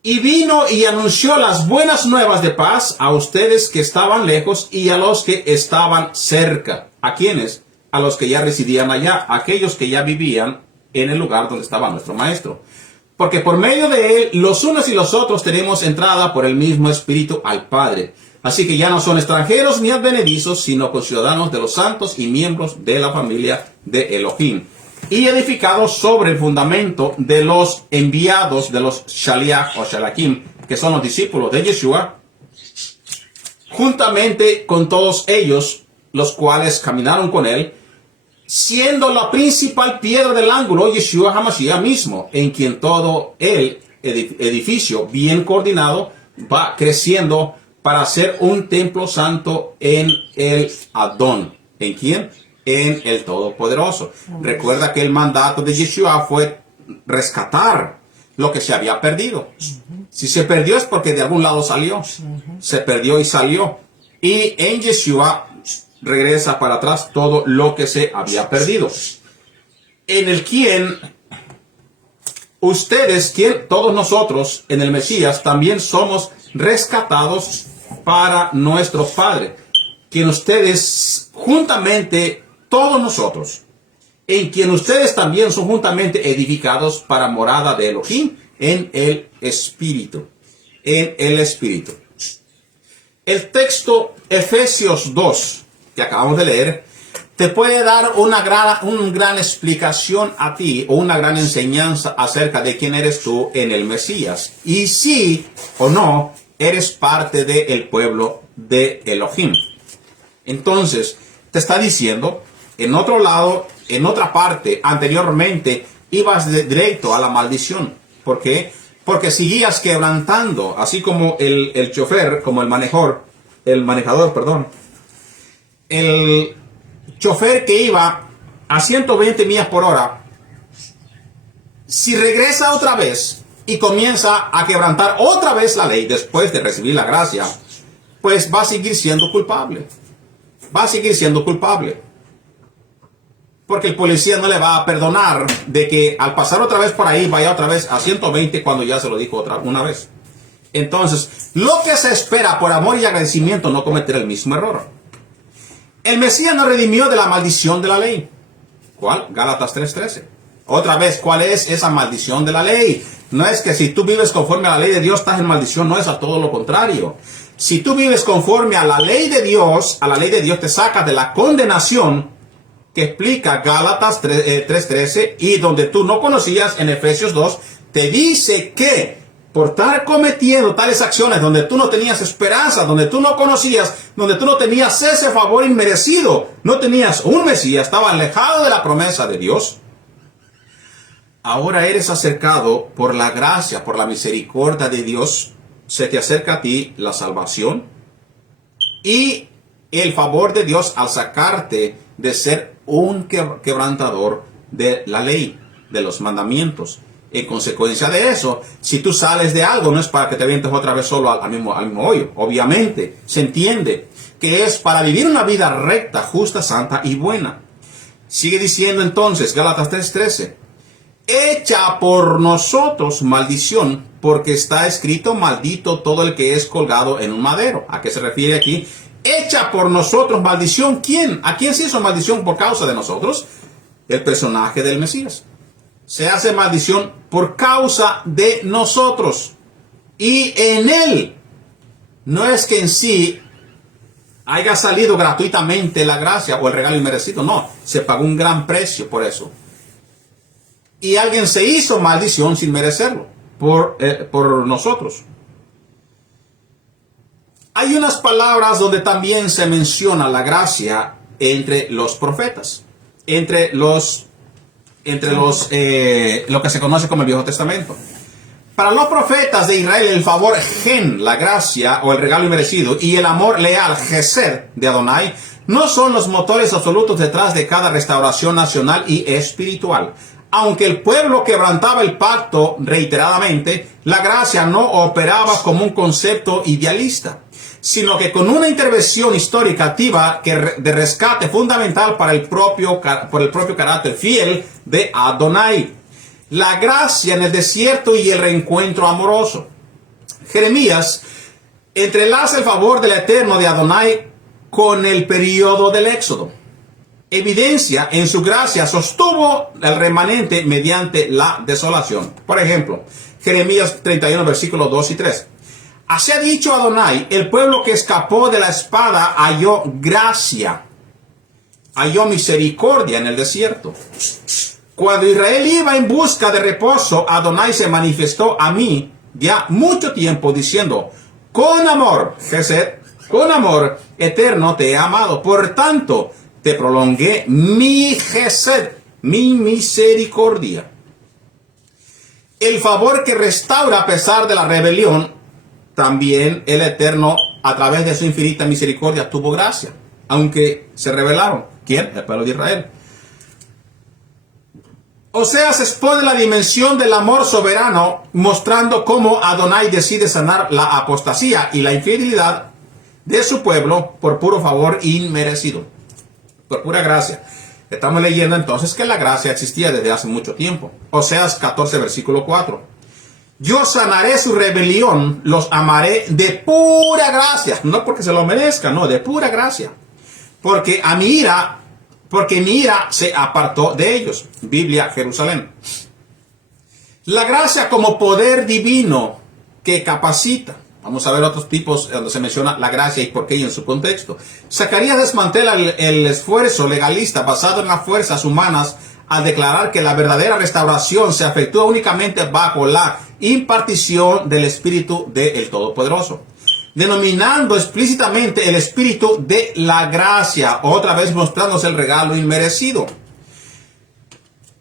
Y vino y anunció las buenas nuevas de paz a ustedes que estaban lejos y a los que estaban cerca. ¿A quiénes? A los que ya residían allá, aquellos que ya vivían en el lugar donde estaba nuestro Maestro. Porque por medio de él, los unos y los otros tenemos entrada por el mismo Espíritu al Padre. Así que ya no son extranjeros ni advenedizos, sino conciudadanos de los santos y miembros de la familia de Elohim, y edificados sobre el fundamento de los enviados de los Shaliach o Shalakim, que son los discípulos de Yeshua, juntamente con todos ellos, los cuales caminaron con él, siendo la principal piedra del ángulo Yeshua HaMashiach mismo, en quien todo el edificio bien coordinado va creciendo para ser un templo santo en el Adón. ¿En quién? En el Todopoderoso. Recuerda que el mandato de Yeshua fue rescatar lo que se había perdido. Si se perdió es porque de algún lado salió. Se perdió y salió. Y en Yeshua regresa para atrás todo lo que se había perdido. En el quien ustedes, todos nosotros, en el Mesías, también somos rescatados para nuestro Padre. Quien ustedes juntamente, todos nosotros, en quien ustedes también son juntamente edificados para morada de Elohim en el Espíritu. En el Espíritu. El texto Efesios 2, que acabamos de leer, te puede dar una gran explicación a ti o una gran enseñanza acerca de quién eres tú en el Mesías. Y si o no eres parte del pueblo de Elohim. Entonces, te está diciendo, en otro lado, en otra parte, anteriormente, ibas directo a la maldición. ¿Por qué? Porque seguías quebrantando, así como el chofer, como el manejador, el chofer que iba a 120 millas por hora, si regresa otra vez y comienza a quebrantar otra vez la ley después de recibir la gracia, pues va a seguir siendo culpable. Va a seguir siendo culpable. Porque el policía no le va a perdonar de que al pasar otra vez por ahí vaya otra vez a 120 cuando ya se lo dijo una vez. Entonces, lo que se espera por amor y agradecimiento no cometer el mismo error. El Mesías nos redimió de la maldición de la ley. ¿Cuál? Gálatas 3:13. Otra vez, ¿cuál es esa maldición de la ley? No es que si tú vives conforme a la ley de Dios estás en maldición, no es a todo lo contrario. Si tú vives conforme a la ley de Dios, te saca de la condenación que explica Gálatas 3:13 y donde tú no conocías en Efesios 2, te dice que por estar cometiendo tales acciones donde tú no tenías esperanza, donde tú no conocías, donde tú no tenías ese favor inmerecido, no tenías un Mesías, estaba alejado de la promesa de Dios, ahora eres acercado por la gracia, por la misericordia de Dios, se te acerca a ti la salvación y el favor de Dios al sacarte de ser un quebrantador de la ley, de los mandamientos. En consecuencia de eso, si tú sales de algo, no es para que te avientes otra vez solo al mismo hoyo. Obviamente, se entiende que es para vivir una vida recta, justa, santa y buena. Sigue diciendo entonces, Gálatas 3:13, hecha por nosotros maldición, porque está escrito, maldito todo el que es colgado en un madero. ¿A qué se refiere aquí? Hecha por nosotros maldición. ¿Quién? ¿A quién se hizo maldición por causa de nosotros? El personaje del Mesías. Se hace maldición por causa de nosotros. Y en él, no es que en sí haya salido gratuitamente la gracia o el regalo inmerecido. No, se pagó un gran precio por eso. Y alguien se hizo maldición sin merecerlo por nosotros. Hay unas palabras donde también se menciona la gracia entre los profetas, entre lo que se conoce como el Viejo Testamento. Para los profetas de Israel, el favor gen, la gracia o el regalo inmerecido, y el amor leal, gesed, de Adonai, no son los motores absolutos detrás de cada restauración nacional y espiritual. Aunque el pueblo quebrantaba el pacto reiteradamente, la gracia no operaba como un concepto idealista, sino que con una intervención histórica activa de rescate fundamental por el propio carácter fiel de Adonai. La gracia en el desierto y el reencuentro amoroso. Jeremías entrelaza el favor del Eterno de Adonai con el periodo del Éxodo. Evidencia en su gracia sostuvo el remanente mediante la desolación. Por ejemplo, Jeremías 31, versículos 2 y 3. Así ha dicho Adonai, el pueblo que escapó de la espada halló gracia, halló misericordia en el desierto. Cuando Israel iba en busca de reposo, Adonai se manifestó a mí ya mucho tiempo diciendo, con amor, gesed, con amor eterno te he amado. Por tanto, te prolongué mi gesed, mi misericordia. El favor que restaura a pesar de la rebelión también el Eterno, a través de su infinita misericordia, tuvo gracia, aunque se rebelaron. ¿Quién? El pueblo de Israel. Oseas expone la dimensión del amor soberano, mostrando cómo Adonai decide sanar la apostasía y la infidelidad de su pueblo por puro favor inmerecido, por pura gracia. Estamos leyendo entonces que la gracia existía desde hace mucho tiempo. Oseas 14, versículo 4. Yo sanaré su rebelión, los amaré de pura gracia. No porque se lo merezcan, no, de pura gracia. Porque mi ira se apartó de ellos. Biblia, Jerusalén. La gracia como poder divino que capacita. Vamos a ver otros tipos donde se menciona la gracia y por qué y en su contexto. Zacarías desmantela el esfuerzo legalista basado en las fuerzas humanas al declarar que la verdadera restauración se efectúa únicamente bajo la impartición del Espíritu del Todopoderoso, denominando explícitamente el Espíritu de la gracia, otra vez mostrándose el regalo inmerecido.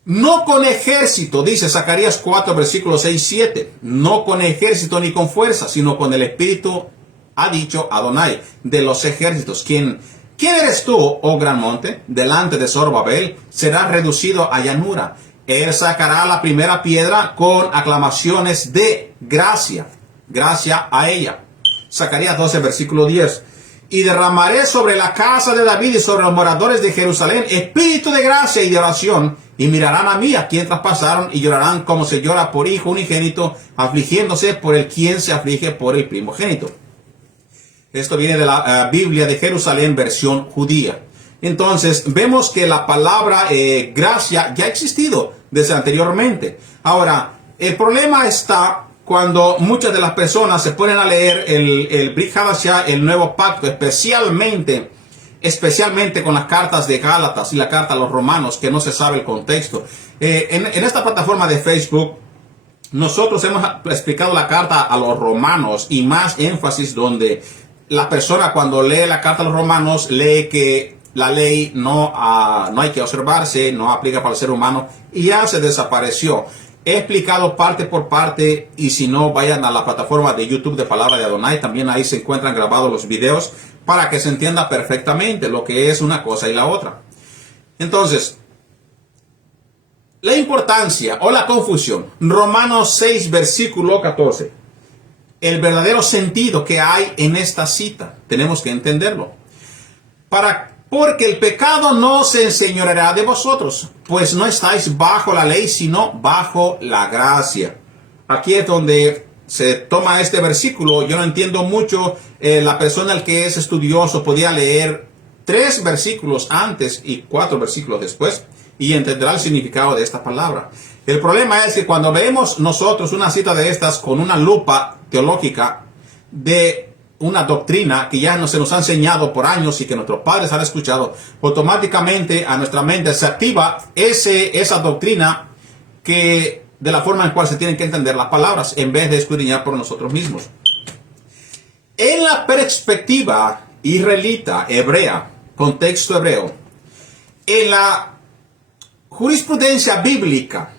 No con ejército, dice Zacarías 4, versículos 6 y 7. No con ejército ni con fuerza, sino con el Espíritu, ha dicho Adonai, de los ejércitos. ¿Quién eres tú, oh gran monte? Delante de Zorobabel serás reducido a llanura. Él sacará la primera piedra con aclamaciones de gracia. Gracia a ella. Zacarías 12, versículo 10. Y derramaré sobre la casa de David y sobre los moradores de Jerusalén espíritu de gracia y de oración, y mirarán a mí, a quien traspasaron, y llorarán como se llora por hijo unigénito, afligiéndose por el quien se aflige por el primogénito. Esto viene de la Biblia de Jerusalén, versión judía. Entonces, vemos que la palabra gracia ya ha existido desde anteriormente. Ahora, el problema está cuando muchas de las personas se ponen a leer el Brit Hadashah, el Nuevo Pacto, especialmente con las cartas de Gálatas y la carta a los Romanos, que no se sabe el contexto. En esta plataforma de Facebook, nosotros hemos explicado la carta a los Romanos y más énfasis donde la persona cuando lee la carta a los Romanos lee que la ley no hay que observarse, no aplica para el ser humano y ya se desapareció. He explicado parte por parte y si no, vayan a la plataforma de YouTube de Palabra de Adonai. También ahí se encuentran grabados los videos para que se entienda perfectamente lo que es una cosa y la otra. Entonces, la importancia o la confusión. Romanos 6, versículo 14. El verdadero sentido que hay en esta cita. Tenemos que entenderlo. Porque el pecado no se enseñoreará de vosotros, pues no estáis bajo la ley, sino bajo la gracia. Aquí es donde se toma este versículo. Yo no entiendo mucho. La persona el que es estudioso podía leer 3 versículos antes y 4 versículos después y entenderá el significado de esta palabra. El problema es que cuando vemos nosotros una cita de estas con una lupa teológica de una doctrina que ya no se nos ha enseñado por años y que nuestros padres han escuchado, automáticamente a nuestra mente se activa esa doctrina que de la forma en cual se tienen que entender las palabras en vez de escudriñar por nosotros mismos. En la perspectiva israelita, hebrea, contexto hebreo, en la jurisprudencia bíblica,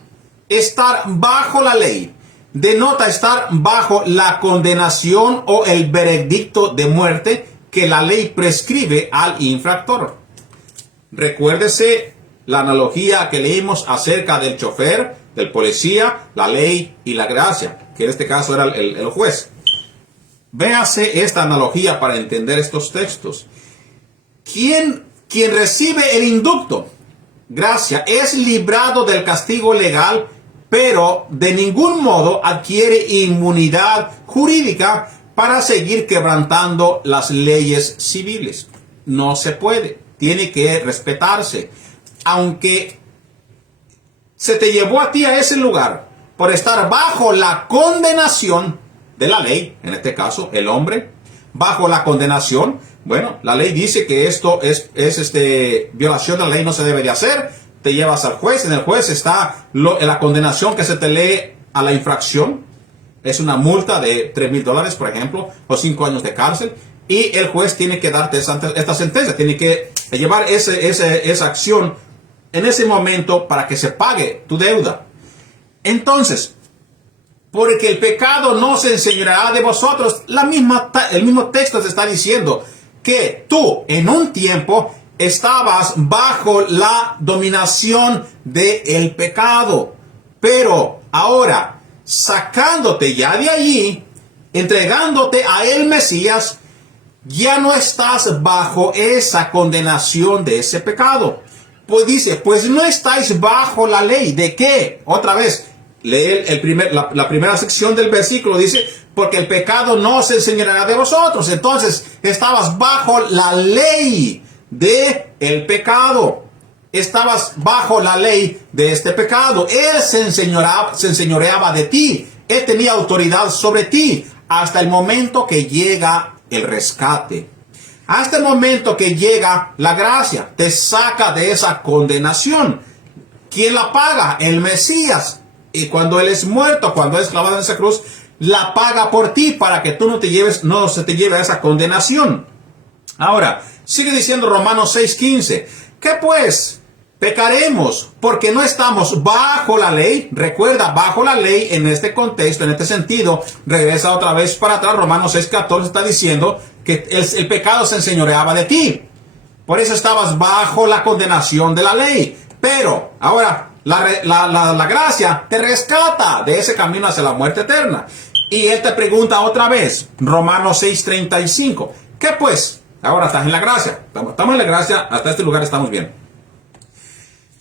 estar bajo la ley denota estar bajo la condenación o el veredicto de muerte que la ley prescribe al infractor. Recuérdese la analogía que leímos acerca del chofer, del policía, la ley y la gracia, que en este caso era el juez. Véase esta analogía para entender estos textos. Quien recibe el indulto, gracia, es librado del castigo legal, pero de ningún modo adquiere inmunidad jurídica para seguir quebrantando las leyes civiles. No se puede. Tiene que respetarse. Aunque se te llevó a ti a ese lugar por estar bajo la condenación de la ley, en este caso el hombre, bajo la condenación, bueno, la ley dice que esto es violación de la ley, no se debe de hacer. Te llevas al juez, en el juez está la condenación que se te lee a la infracción. Es una multa de $3,000, por ejemplo, o 5 años de cárcel. Y el juez tiene que darte esta sentencia, tiene que llevar esa acción en ese momento para que se pague tu deuda. Entonces, porque el pecado no se enseñará de vosotros. El mismo texto te está diciendo que tú en un tiempo estabas bajo la dominación del pecado, pero ahora sacándote ya de allí, entregándote a el Mesías, ya no estás bajo esa condenación de ese pecado. Pues dice, pues no estáis bajo la ley. ¿De qué? Otra vez, lee la primera sección del versículo, dice, porque el pecado no se enseñará de vosotros. Entonces, estabas bajo la ley de el pecado. Estabas bajo la ley de este pecado. Él se enseñoreaba de ti. Él tenía autoridad sobre ti hasta el momento que llega el rescate. Hasta el momento que llega la gracia, te saca de esa condenación. ¿Quién la paga? El Mesías. Y cuando Él es muerto, cuando es clavado en esa cruz, la paga por ti para que tú no se te lleve a esa condenación. Ahora, sigue diciendo Romanos 6:15. ¿Qué pues? Pecaremos porque no estamos bajo la ley. Recuerda, bajo la ley en este contexto, en este sentido, regresa otra vez para atrás. Romanos 6:14 está diciendo que el pecado se enseñoreaba de ti. Por eso estabas bajo la condenación de la ley. Pero ahora la gracia te rescata de ese camino hacia la muerte eterna. Y Él te pregunta otra vez, Romanos 6:35. ¿Qué pues? Ahora estás en la gracia. Estamos en la gracia, hasta este lugar estamos bien.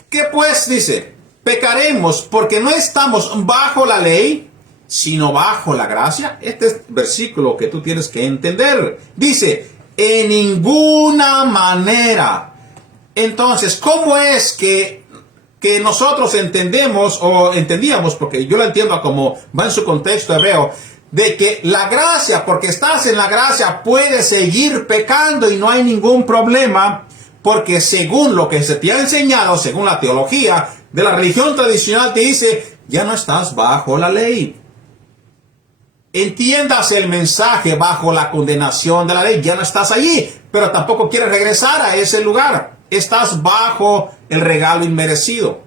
¿Qué pues? Dice, pecaremos porque no estamos bajo la ley, sino bajo la gracia. Este es el versículo que tú tienes que entender. Dice, en ninguna manera. Entonces, ¿cómo es que nosotros entendíamos, porque yo lo entiendo como va en su contexto hebreo, de que la gracia, porque estás en la gracia, puedes seguir pecando y no hay ningún problema? Porque según lo que se te ha enseñado, según la teología de la religión tradicional, te dice, ya no estás bajo la ley. Entiendas el mensaje, bajo la condenación de la ley, ya no estás allí, pero tampoco quieres regresar a ese lugar. Estás bajo el regalo inmerecido.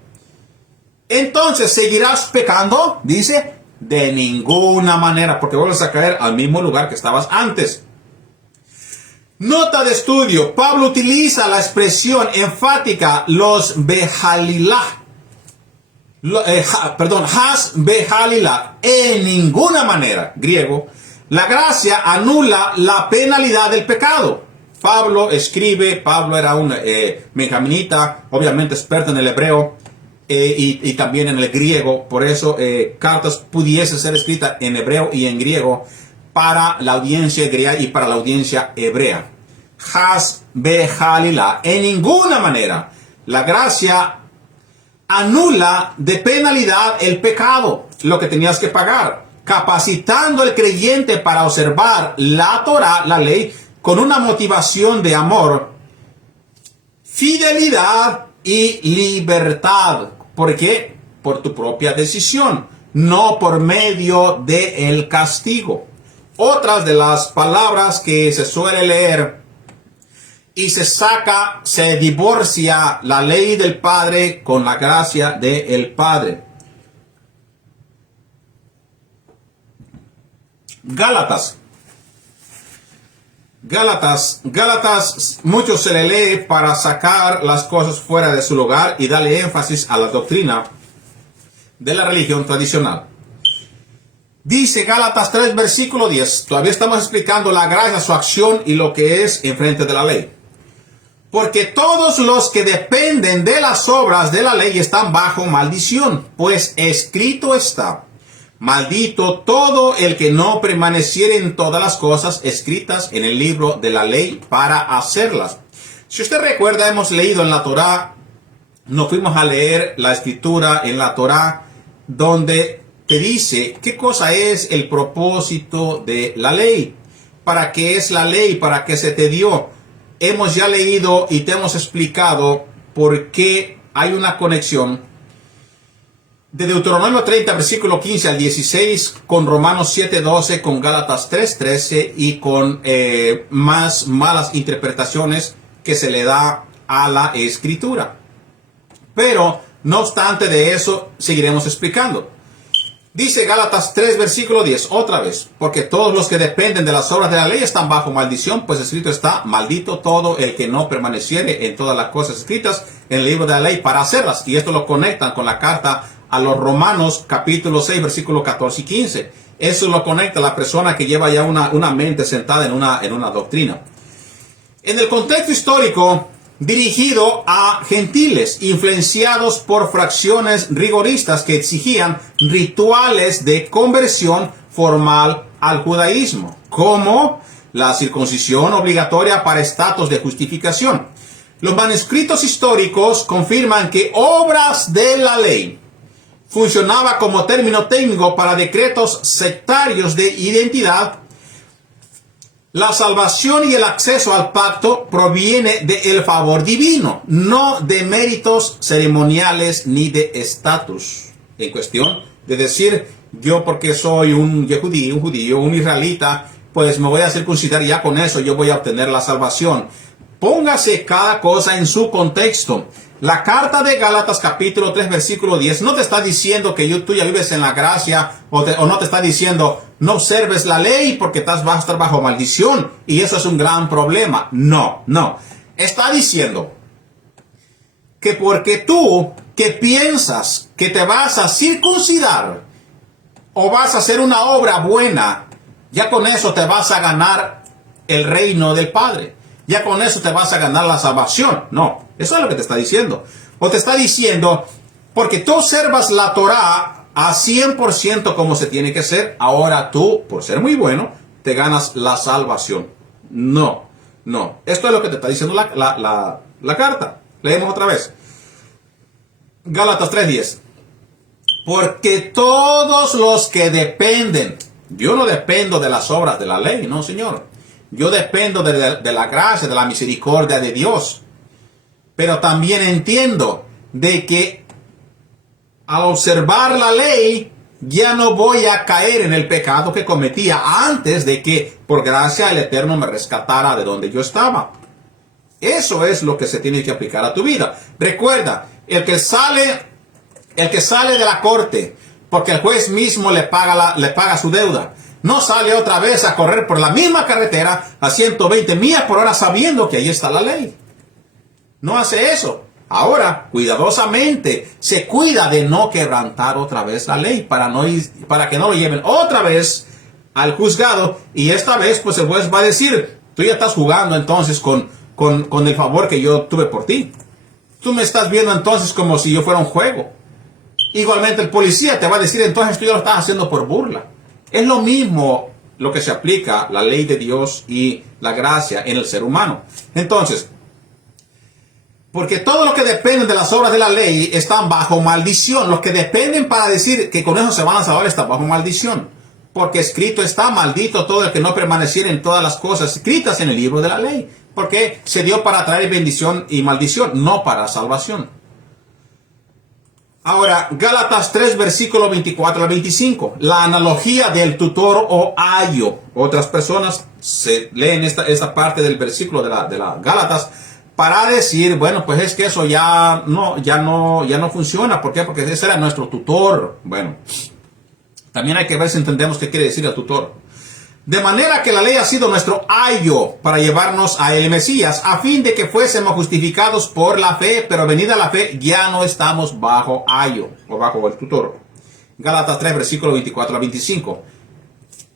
Entonces, ¿seguirás pecando? Dice, de ninguna manera, porque vuelves a caer al mismo lugar que estabas antes. Nota de estudio, Pablo utiliza la expresión enfática los behalilah. Has behalilah, en ninguna manera, griego. La gracia anula la penalidad del pecado. Pablo era un benjaminita, obviamente experto en el hebreo y también en el griego. Por eso cartas pudiesen ser escritas en hebreo y en griego para la audiencia griega y para la audiencia hebrea. Has behalilah, en ninguna manera. La gracia anula de penalidad el pecado, lo que tenías que pagar, capacitando al creyente para observar la Torah, la ley, con una motivación de amor, fidelidad y libertad. ¿Por qué? Por tu propia decisión, no por medio del castigo. Otras de las palabras que se suele leer y se divorcia la ley del Padre con la gracia del Padre. Gálatas, mucho se le lee para sacar las cosas fuera de su lugar y darle énfasis a la doctrina de la religión tradicional. Dice Gálatas 3, versículo 10. Todavía estamos explicando la gracia, su acción y lo que es enfrente de la ley. Porque todos los que dependen de las obras de la ley están bajo maldición, pues escrito está: maldito todo el que no permaneciere en todas las cosas escritas en el libro de la ley para hacerlas. Si usted recuerda, hemos leído en la Torá, nos fuimos a leer la escritura en la Torá, donde te dice qué cosa es el propósito de la ley. ¿Para qué es la ley? ¿Para qué se te dio? Hemos ya leído y te hemos explicado por qué hay una conexión de Deuteronomio 30, versículo 15 al 16, con Romanos 7, 12, con Gálatas 3, 13 y con más malas interpretaciones que se le da a la Escritura. Pero, no obstante de eso, seguiremos explicando. Dice Gálatas 3, versículo 10, otra vez, porque todos los que dependen de las obras de la ley están bajo maldición, pues escrito está, maldito todo el que no permaneciere en todas las cosas escritas en el libro de la ley para hacerlas. Y esto lo conectan con la carta a los Romanos, capítulo 6, versículo 14 y 15. Eso lo conecta a la persona que lleva ya una mente sentada en una doctrina. En el contexto histórico, dirigido a gentiles, influenciados por fracciones rigoristas que exigían rituales de conversión formal al judaísmo, como la circuncisión obligatoria para estatus de justificación. Los manuscritos históricos confirman que obras de la ley funcionaba como término técnico para decretos sectarios de identidad. La salvación y el acceso al pacto proviene del favor divino, no de méritos ceremoniales ni de estatus. En cuestión de decir, yo porque soy un judío, un israelita, pues me voy a circuncidar y ya con eso yo voy a obtener la salvación. Póngase cada cosa en su contexto. La carta de Gálatas capítulo 3 versículo 10 no te está diciendo que tú ya vives en la gracia o no te está diciendo no observes la ley porque vas a estar bajo maldición y eso es un gran problema. No. Está diciendo que porque tú que piensas que te vas a circuncidar o vas a hacer una obra buena, ya con eso te vas a ganar el reino del Padre. Ya con eso te vas a ganar la salvación. No, eso es lo que te está diciendo. O te está diciendo, porque tú observas la Torah a 100% como se tiene que hacer, ahora tú, por ser muy bueno, te ganas la salvación. No. Esto es lo que te está diciendo la carta. Leemos otra vez. Gálatas 3:10. Porque todos los que dependen, yo no dependo de las obras de la ley, no, Señor. Yo dependo de la gracia, de la misericordia de Dios. Pero también entiendo de que al observar la ley, ya no voy a caer en el pecado que cometía antes de que, por gracia, el Eterno me rescatara de donde yo estaba. Eso es lo que se tiene que aplicar a tu vida. Recuerda, el que sale de la corte, porque el juez mismo le paga su deuda, no sale otra vez a correr por la misma carretera a 120 millas por hora sabiendo que ahí está la ley. No hace eso. Ahora, cuidadosamente, se cuida de no quebrantar otra vez la ley para que no lo lleven otra vez al juzgado. Y esta vez, pues el juez va a decir, tú ya estás jugando entonces con el favor que yo tuve por ti. Tú me estás viendo entonces como si yo fuera un juego. Igualmente el policía te va a decir, entonces tú ya lo estás haciendo por burla. Es lo mismo lo que se aplica, la ley de Dios y la gracia en el ser humano. Entonces, porque todo lo que depende de las obras de la ley están bajo maldición. Los que dependen para decir que con eso se van a salvar están bajo maldición. Porque escrito está, maldito todo el que no permaneciera en todas las cosas escritas en el libro de la ley. Porque se dio para traer bendición y maldición, no para salvación. Ahora, Gálatas 3, versículo 24 al 25. La analogía del tutor o ayo. Otras personas se leen esta parte del versículo de la Gálatas para decir, bueno, pues es que eso ya no funciona. ¿Por qué? Porque ese era nuestro tutor. Bueno, también hay que ver si entendemos qué quiere decir el tutor. De manera que la ley ha sido nuestro ayo para llevarnos a el Mesías, a fin de que fuésemos justificados por la fe, pero venida la fe, ya no estamos bajo ayo, o bajo el tutor. Gálatas 3, versículo 24 a 25.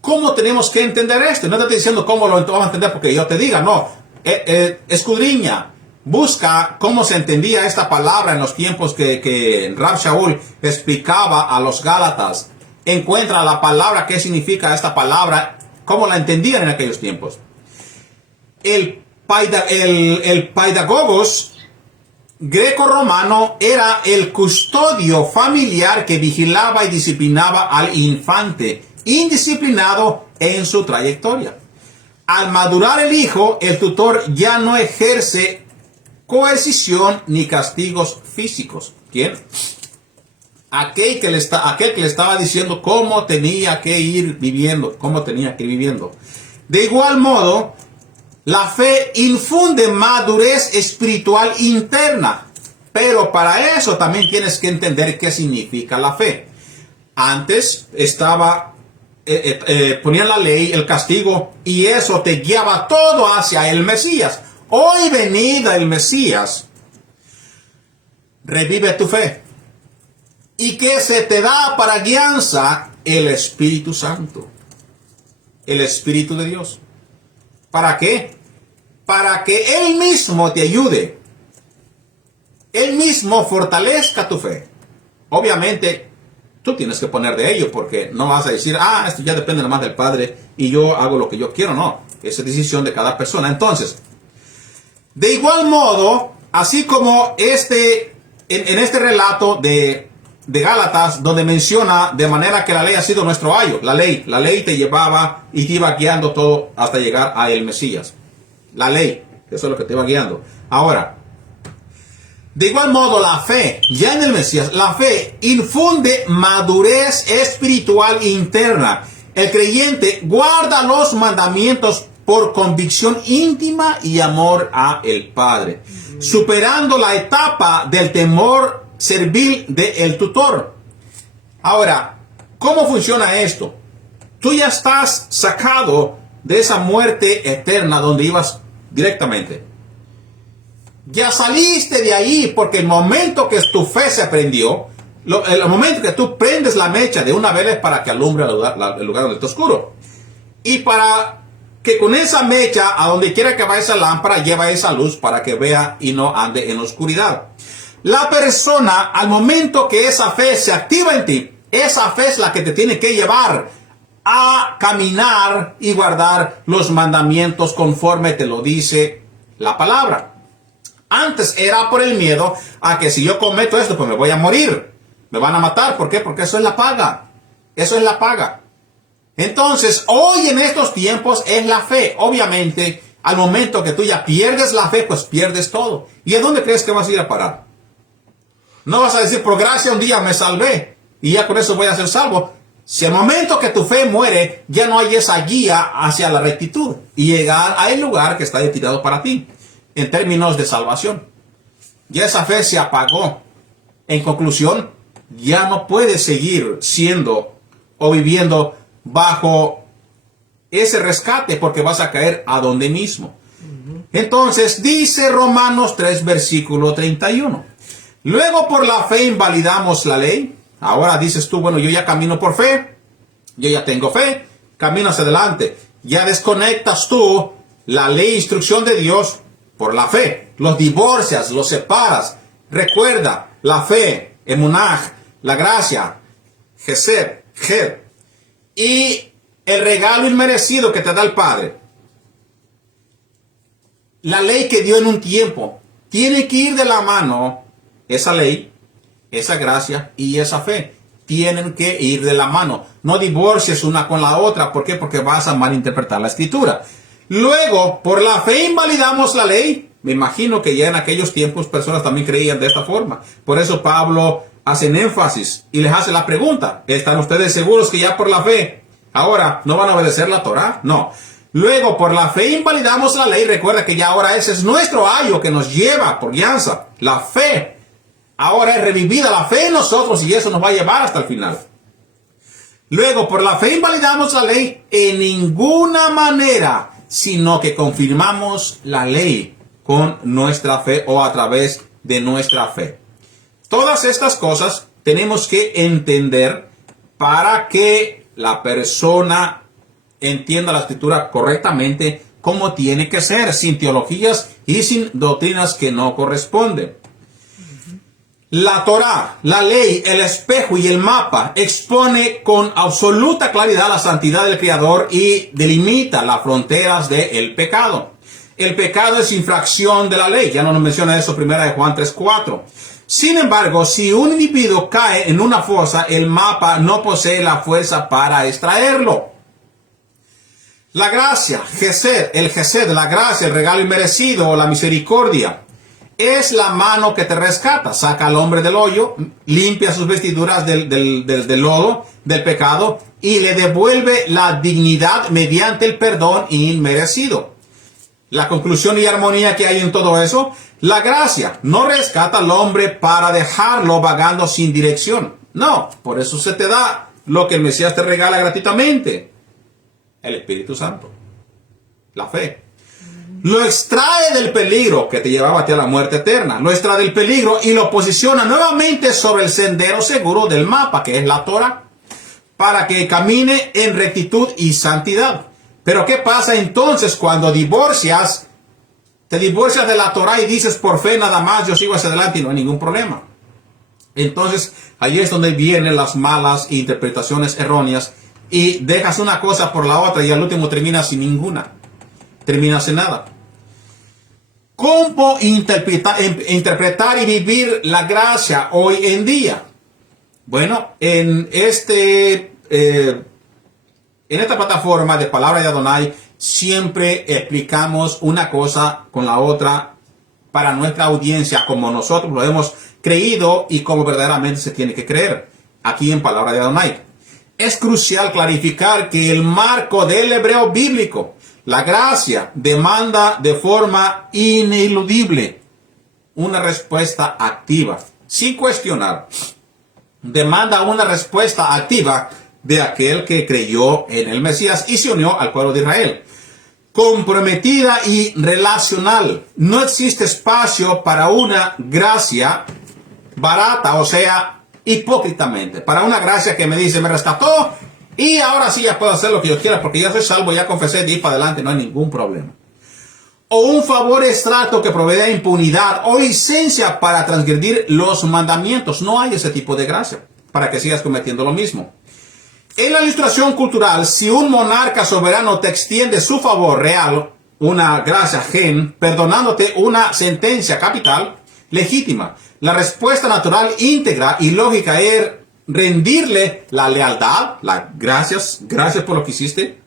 ¿Cómo tenemos que entender esto? No te estoy diciendo cómo lo vamos a entender porque yo te diga, no. Escudriña, busca cómo se entendía esta palabra en los tiempos que Rab Shaul explicaba a los Gálatas. Encuentra la palabra, qué significa esta palabra, cómo la entendían en aquellos tiempos. El paidagogos greco-romano era el custodio familiar que vigilaba y disciplinaba al infante indisciplinado en su trayectoria. Al madurar el hijo, el tutor ya no ejerce coerción ni castigos físicos. ¿Quién? Aquel que le estaba diciendo cómo tenía que ir viviendo, De igual modo, la fe infunde madurez espiritual interna, pero para eso también tienes que entender qué significa la fe. Antes ponían la ley, el castigo, y eso te guiaba todo hacia el Mesías. Hoy venida el Mesías, revive tu fe. ¿Y qué se te da para guianza? El Espíritu Santo. El Espíritu de Dios. ¿Para qué? Para que Él mismo te ayude. Él mismo fortalezca tu fe. Obviamente, tú tienes que poner de ello, porque no vas a decir, esto ya depende nomás del Padre y yo hago lo que yo quiero. No, esa es decisión de cada persona. Entonces, de igual modo, así como en este relato de Gálatas, donde menciona de manera que la ley ha sido nuestro ayo. La ley te llevaba y te iba guiando todo hasta llegar a el Mesías. La ley, eso es lo que te iba guiando. Ahora, de igual modo, la fe, ya en el Mesías, la fe infunde madurez espiritual interna. El creyente guarda los mandamientos por convicción íntima y amor a el Padre, superando la etapa del temor servil del tutor. Ahora, ¿cómo funciona esto? Tú ya estás sacado de esa muerte eterna donde ibas directamente. Ya saliste de ahí, porque el momento que tu fe se prendió, el momento que tú prendes la mecha de una vela es para que alumbre el lugar donde está oscuro. Y para que con esa mecha, a donde quiera que vaya esa lámpara, lleva esa luz para que vea y no ande en oscuridad. La persona, al momento que esa fe se activa en ti, esa fe es la que te tiene que llevar a caminar y guardar los mandamientos conforme te lo dice la palabra. Antes era por el miedo a que si yo cometo esto, pues me voy a morir. Me van a matar. ¿Por qué? Porque eso es la paga. Eso es la paga. Entonces, hoy en estos tiempos es la fe. Obviamente, al momento que tú ya pierdes la fe, pues pierdes todo. ¿Y a dónde crees que vas a ir a parar? No vas a decir, por gracia un día me salvé y ya con eso voy a ser salvo. Si al momento que tu fe muere, ya no hay esa guía hacia la rectitud y llegar al lugar que está destinado para ti. En términos de salvación, ya esa fe se apagó. En conclusión, ya no puedes seguir siendo o viviendo bajo ese rescate, porque vas a caer a donde mismo. Entonces, dice Romanos 3, versículo 31. Luego por la fe invalidamos la ley. Ahora dices tú, bueno, yo ya camino por fe, yo ya tengo fe, camino hacia adelante. Ya desconectas tú la ley e instrucción de Dios por la fe, los divorcias, los separas. Recuerda, la fe, emunaj, la gracia, gesed, jed, y el regalo inmerecido que te da el Padre. La ley que dio en un tiempo, tiene que ir de la mano, esa ley, esa gracia y esa fe. Tienen que ir de la mano. No divorcies una con la otra. ¿Por qué? Porque vas a malinterpretar la Escritura. Luego, por la fe invalidamos la ley. Me imagino que ya en aquellos tiempos personas también creían de esta forma. Por eso Pablo hace énfasis y les hace la pregunta. ¿Están ustedes seguros que ya por la fe ahora no van a obedecer la Torá? No. Luego, por la fe invalidamos la ley. Recuerda que ya ahora ese es nuestro ayo que nos lleva por guianza. La fe. Ahora es revivida la fe en nosotros y eso nos va a llevar hasta el final. Luego, por la fe invalidamos la ley en ninguna manera, sino que confirmamos la ley con nuestra fe o a través de nuestra fe. Todas estas cosas tenemos que entender para que la persona entienda la Escritura correctamente como tiene que ser, sin teologías y sin doctrinas que no corresponden. La Torá, la ley, el espejo y el mapa expone con absoluta claridad la santidad del Creador y delimita las fronteras del pecado. El pecado es infracción de la ley. Ya no nos menciona eso 1 Juan 3:4. Sin embargo, si un individuo cae en una fosa, el mapa no posee la fuerza para extraerlo. La gracia, gesed, el gesed, la gracia, el regalo inmerecido o la misericordia, es la mano que te rescata. Saca al hombre del hoyo, limpia sus vestiduras del lodo, del pecado, y le devuelve la dignidad mediante el perdón inmerecido. La conclusión y armonía que hay en todo eso, la gracia no rescata al hombre para dejarlo vagando sin dirección. No, por eso se te da lo que el Mesías te regala gratuitamente. El Espíritu Santo. La fe. Lo extrae del peligro que te llevaba a ti a la muerte eterna. Lo extrae del peligro y lo posiciona nuevamente sobre el sendero seguro del mapa, que es la Torah, para que camine en rectitud y santidad. Pero ¿qué pasa entonces cuando te divorcias de la Torah y dices por fe nada más, yo sigo hacia adelante y no hay ningún problema? Entonces, ahí es donde vienen las malas interpretaciones erróneas y dejas una cosa por la otra y al último terminas sin ninguna. Terminas sin nada. ¿Cómo interpretar y vivir la gracia hoy en día? Bueno, en esta plataforma de Palabra de Adonai siempre explicamos una cosa con la otra para nuestra audiencia, como nosotros lo hemos creído y como verdaderamente se tiene que creer aquí en Palabra de Adonai. Es crucial clarificar que el marco del hebreo bíblico, la gracia, demanda de forma ineludible una respuesta activa, sin cuestionar. Demanda una respuesta activa de aquel que creyó en el Mesías y se unió al pueblo de Israel. Comprometida y relacional. No existe espacio para una gracia barata, o sea, hipócritamente. Para una gracia que me dice, me rescató y ahora sí ya puedo hacer lo que yo quiera porque ya soy salvo, ya confesé, de ir para adelante, no hay ningún problema. O un favor extrato que provee impunidad o licencia para transgredir los mandamientos. No hay ese tipo de gracia para que sigas cometiendo lo mismo. En la ilustración cultural, si un monarca soberano te extiende su favor real, una gracia gen, perdonándote una sentencia capital legítima, la respuesta natural, íntegra y lógica es rendirle la lealtad, gracias por lo que hiciste,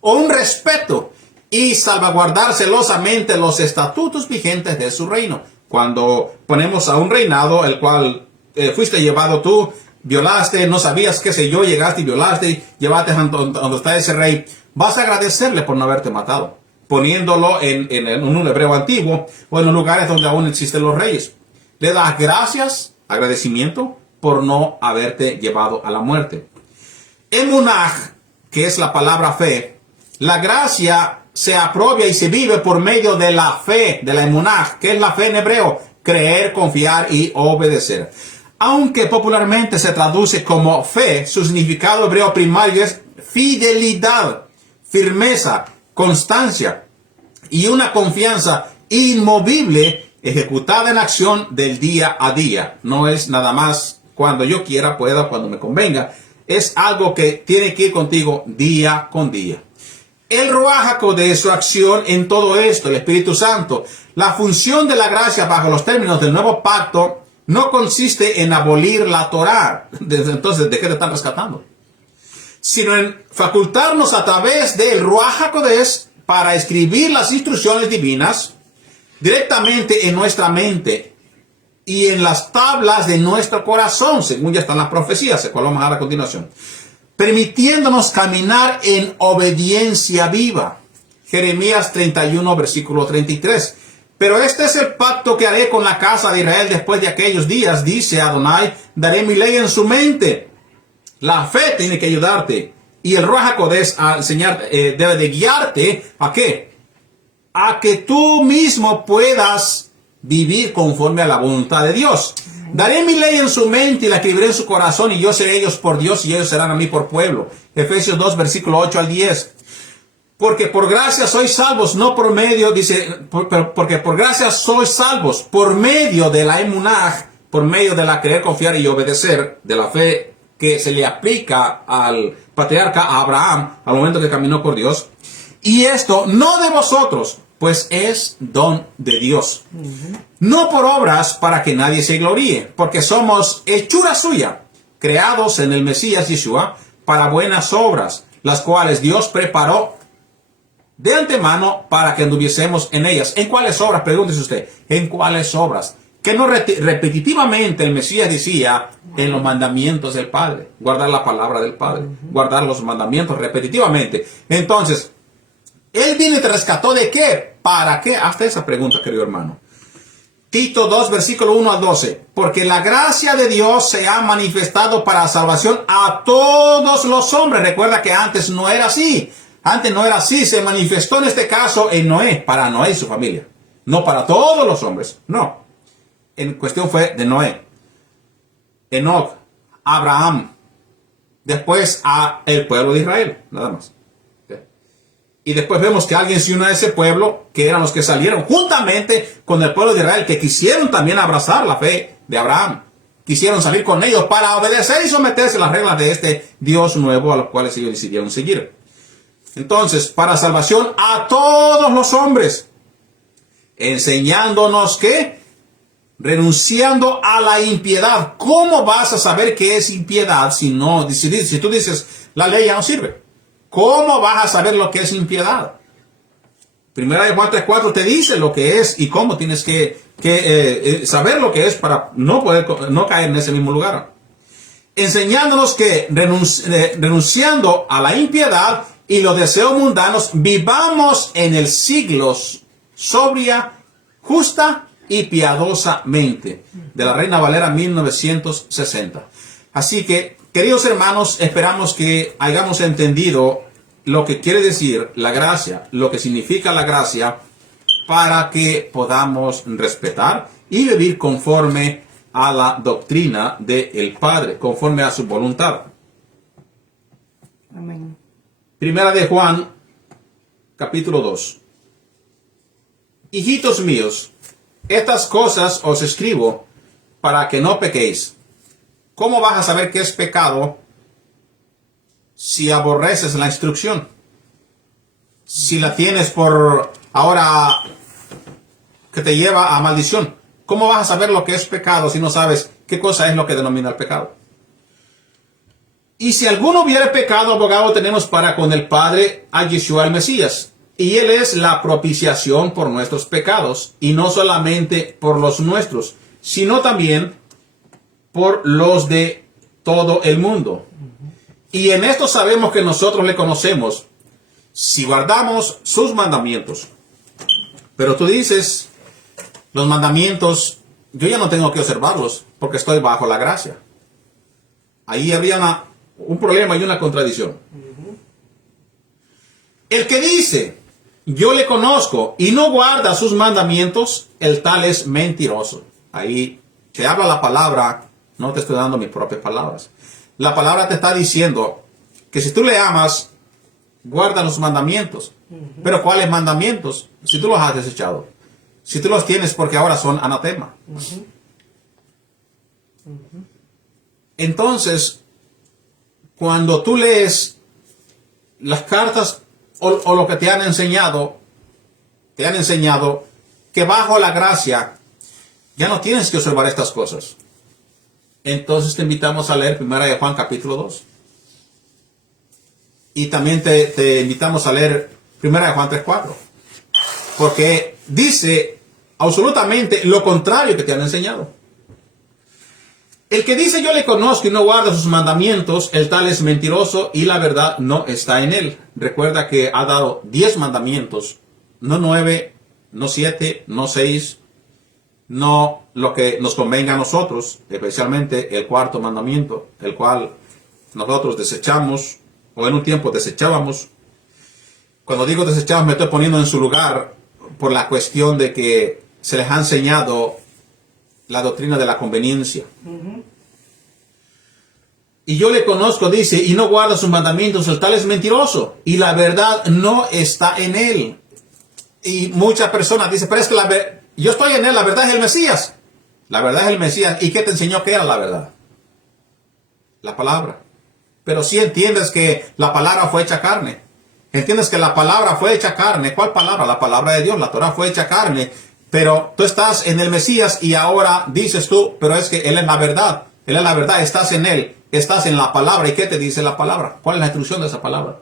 o un respeto y salvaguardar celosamente los estatutos vigentes de su reino. Cuando ponemos a un reinado, el cual fuiste llevado tú, violaste, no sabías, qué sé yo, llegaste y violaste, llevaste a donde está ese rey, vas a agradecerle por no haberte matado, poniéndolo en un hebreo antiguo o en los lugares donde aún existen los reyes. Le das gracias, agradecimiento, por no haberte llevado a la muerte. Emunaj, que es la palabra fe, la gracia se apropia y se vive por medio de la fe, de la emunaj, que es la fe en hebreo, creer, confiar y obedecer. Aunque popularmente se traduce como fe, su significado hebreo primario es fidelidad, firmeza, constancia y una confianza inmovible ejecutada en acción del día a día. No es nada más cuando yo quiera, pueda, cuando me convenga. Es algo que tiene que ir contigo día con día. El Ruach HaKodesh, su acción en todo esto, el Espíritu Santo, la función de la gracia bajo los términos del nuevo pacto, no consiste en abolir la Torah. Desde entonces, ¿de qué te están rescatando? Sino en facultarnos a través del Ruach HaKodesh para escribir las instrucciones divinas directamente en nuestra mente y en las tablas de nuestro corazón, según ya están las profecías, el cual vamos a dar a continuación, permitiéndonos caminar en obediencia viva. Jeremías 31, versículo 33. Pero este es el pacto que haré con la casa de Israel después de aquellos días, dice Adonai, daré mi ley en su mente. La fe tiene que ayudarte y el Ruach HaKodesh a enseñar, debe de guiarte ¿a qué? A que tú mismo puedas vivir conforme a la voluntad de Dios. Daré mi ley en su mente y la escribiré en su corazón y yo seré ellos por Dios y ellos serán a mí por pueblo. Efesios 2, versículo 8 al 10. Porque por gracia sois salvos, no por medio, dice, porque por gracia sois salvos, por medio de la emunaj, por medio de la creer, confiar y obedecer, de la fe que se le aplica al patriarca Abraham al momento que caminó por Dios. Y esto no de vosotros, pues es don de Dios. No por obras para que nadie se gloríe, porque somos hechura suya, creados en el Mesías Yeshua para buenas obras, las cuales Dios preparó de antemano para que anduviésemos en ellas. ¿En cuáles obras? Pregúntese usted. ¿En cuáles obras? Que no repetitivamente el Mesías decía en los mandamientos del Padre. Guardar la palabra del Padre. Guardar los mandamientos repetitivamente. Entonces, Él viene y te rescató ¿de qué? ¿Para qué? Hasta esa pregunta, querido hermano. Tito 2, versículo 1 al 12. Porque la gracia de Dios se ha manifestado para salvación a todos los hombres. Recuerda que antes no era así. Antes no era así. Se manifestó en este caso en Noé, para Noé y su familia. No para todos los hombres. No. En cuestión fue de Noé, Enoc, Abraham. Después a el pueblo de Israel. Nada más. Y después vemos que alguien se unió a ese pueblo, que eran los que salieron juntamente con el pueblo de Israel, que quisieron también abrazar la fe de Abraham. Quisieron salir con ellos para obedecer y someterse a las reglas de este Dios nuevo a los cuales ellos decidieron seguir. Entonces, para salvación a todos los hombres, enseñándonos que, renunciando a la impiedad. ¿Cómo vas a saber qué es impiedad si tú dices, la ley ya no sirve? ¿Cómo vas a saber lo que es impiedad? Primera de Juan 3:4 te dice lo que es y cómo tienes que saber lo que es para no caer en ese mismo lugar. Enseñándonos que renunciando a la impiedad y los deseos mundanos, vivamos en el siglo sobria, justa y piadosamente. De la Reina Valera 1960. Así que, queridos hermanos, esperamos que hayamos entendido lo que quiere decir la gracia, lo que significa la gracia, para que podamos respetar y vivir conforme a la doctrina del Padre, conforme a su voluntad. Amén. Primera de Juan, capítulo 2. Hijitos míos, estas cosas os escribo para que no pequéis. ¿Cómo vas a saber qué es pecado si aborreces la instrucción? Si la tienes por ahora que te lleva a maldición. ¿Cómo vas a saber lo que es pecado si no sabes qué cosa es lo que denomina el pecado? Y si alguno hubiere pecado, abogado tenemos para con el Padre a Yeshua el Mesías. Y Él es la propiciación por nuestros pecados. Y no solamente por los nuestros, sino también por los de todo el mundo. Y en esto sabemos que nosotros le conocemos si guardamos sus mandamientos. Pero tú dices, los mandamientos, yo ya no tengo que observarlos porque estoy bajo la gracia. Ahí habría un problema y una contradicción. El que dice, yo le conozco y no guarda sus mandamientos, el tal es mentiroso. Ahí te habla la palabra. No te estoy dando mis propias palabras. La palabra te está diciendo que si tú le amas, guarda los mandamientos. Pero ¿cuáles mandamientos? Si tú los has desechado. Si tú los tienes porque ahora son anatema. Entonces, cuando tú lees las cartas o lo que te han enseñado que bajo la gracia ya no tienes que observar estas cosas. Entonces te invitamos a leer 1 de Juan capítulo 2. Y también te invitamos a leer 1 de Juan 3:4. Porque dice absolutamente lo contrario que te han enseñado. El que dice yo le conozco y no guarda sus mandamientos, el tal es mentiroso y la verdad no está en él. Recuerda que ha dado 10 mandamientos, no 9, no 7, no 6. No lo que nos convenga a nosotros, especialmente el cuarto mandamiento, el cual nosotros desechamos, o en un tiempo desechábamos. Cuando digo desechamos, me estoy poniendo en su lugar por la cuestión de que se les ha enseñado la doctrina de la conveniencia. Y yo le conozco, dice, y no guarda sus mandamientos, el tal es mentiroso, y la verdad no está en él. Y muchas personas dicen, pero es que yo estoy en él, la verdad es el Mesías. La verdad es el Mesías. ¿Y qué te enseñó que era la verdad? La palabra. Pero si entiendes que la palabra fue hecha carne. Entiendes que la palabra fue hecha carne. ¿Cuál palabra? La palabra de Dios. La Torah fue hecha carne. Pero tú estás en el Mesías y ahora dices tú, pero es que Él es la verdad. Él es la verdad. Estás en Él. Estás en la palabra. ¿Y qué te dice la palabra? ¿Cuál es la instrucción de esa palabra?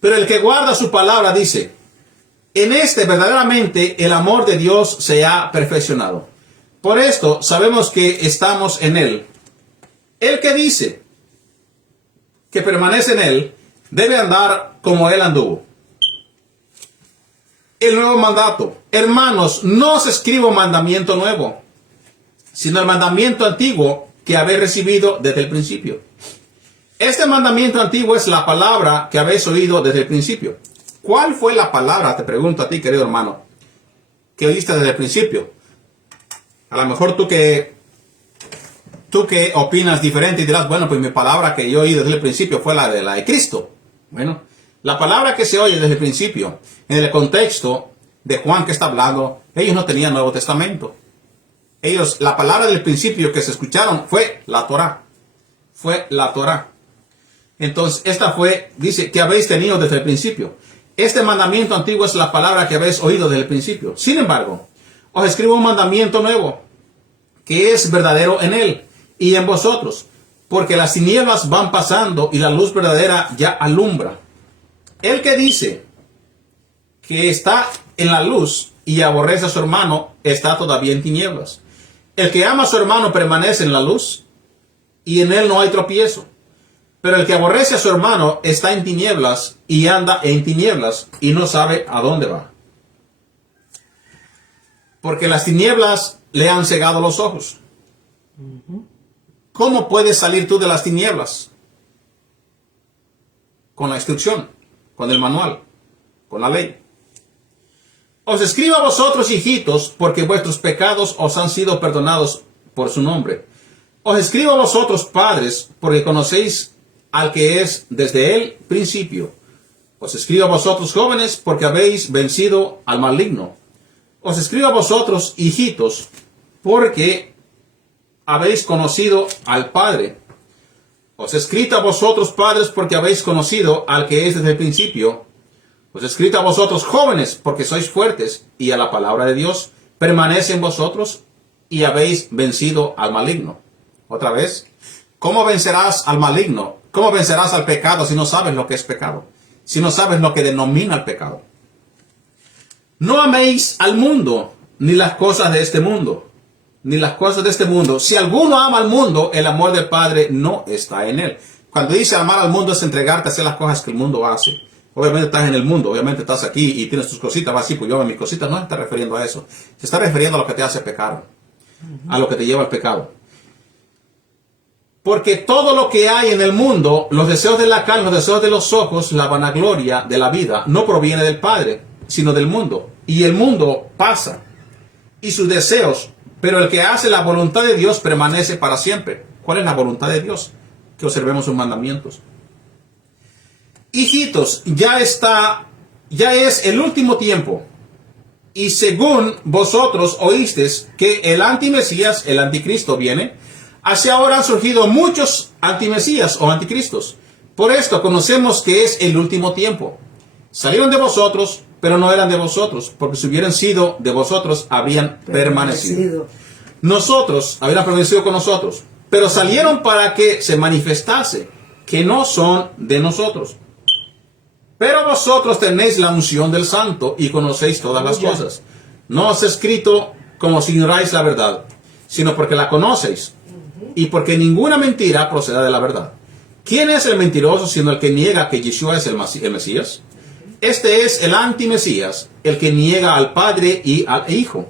Pero el que guarda su palabra dice, en este verdaderamente el amor de Dios se ha perfeccionado. Por esto sabemos que estamos en Él. El que dice que permanece en Él debe andar como Él anduvo. El nuevo mandato Hermanos, no os escribo mandamiento nuevo, sino el mandamiento antiguo que habéis recibido desde el principio. Este mandamiento antiguo es la palabra que habéis oído desde el principio. ¿Cuál fue la palabra, te pregunto a ti, querido hermano, que oíste desde el principio? A lo mejor tú que opinas diferente y dirás, bueno, pues mi palabra que yo oí desde el principio fue la de Cristo. Bueno, la palabra que se oye desde el principio, en el contexto de Juan que está hablando, ellos no tenían Nuevo Testamento. La palabra del principio que se escucharon fue la Torá. Fue la Torá. Entonces, dice, que habéis tenido desde el principio. Este mandamiento antiguo es la palabra que habéis oído desde el principio. Sin embargo, os escribo un mandamiento nuevo, que es verdadero en él y en vosotros, porque las tinieblas van pasando y la luz verdadera ya alumbra. El que dice que está en la luz y aborrece a su hermano, está todavía en tinieblas. El que ama a su hermano permanece en la luz, y en él no hay tropiezo. Pero el que aborrece a su hermano está en tinieblas, y anda en tinieblas, y no sabe a dónde va. Porque las tinieblas le han cegado los ojos. ¿Cómo puedes salir tú de las tinieblas? Con la instrucción, con el manual, con la ley. Os escribo a vosotros, hijitos, porque vuestros pecados os han sido perdonados por su nombre. Os escribo a vosotros, padres, porque conocéis al que es desde el principio. Os escribo a vosotros, jóvenes, porque habéis vencido al maligno. Os escribo a vosotros, hijitos, porque habéis conocido al Padre. Os he escrito a vosotros, padres, porque habéis conocido al que es desde el principio. Os he escrito a vosotros, jóvenes, porque sois fuertes, y a la palabra de Dios permanece en vosotros, y habéis vencido al maligno. Otra vez, ¿cómo vencerás al maligno? ¿Cómo vencerás al pecado si no sabes lo que es pecado? Si no sabes lo que denomina el pecado. No améis al mundo, ni las cosas de este mundo. Ni las cosas de este mundo. Si alguno ama al mundo, el amor del Padre no está en él. Cuando dice amar al mundo es entregarte a hacer las cosas que el mundo hace. Obviamente estás en el mundo, obviamente estás aquí y tienes tus cositas, vas así, pues yo hago mis cositas. No se está refiriendo a eso. Se está refiriendo a lo que te hace pecar. A lo que te lleva al pecado. Porque todo lo que hay en el mundo, los deseos de la carne, los deseos de los ojos, la vanagloria de la vida, no proviene del Padre, sino del mundo. Y el mundo pasa. Y sus deseos. Pero el que hace la voluntad de Dios permanece para siempre. ¿Cuál es la voluntad de Dios? Que observemos sus mandamientos. Hijitos, ya es el último tiempo. Y según vosotros oísteis que el antimesías, el anticristo viene, hacia ahora han surgido muchos antimesías o anticristos. Por esto conocemos que es el último tiempo. Salieron de vosotros, pero no eran de vosotros, porque si hubieran sido de vosotros, habrían permanecido. Nosotros, habrían permanecido con nosotros, pero salieron para que se manifestase que no son de nosotros. Pero vosotros tenéis la unción del Santo y conocéis todas las cosas. No os he escrito como si ignoráis la verdad, sino porque la conocéis, y porque ninguna mentira proceda de la verdad. ¿Quién es el mentiroso sino el que niega que Yeshua es el Mesías? Este es el antimesías, el que niega al Padre y al Hijo.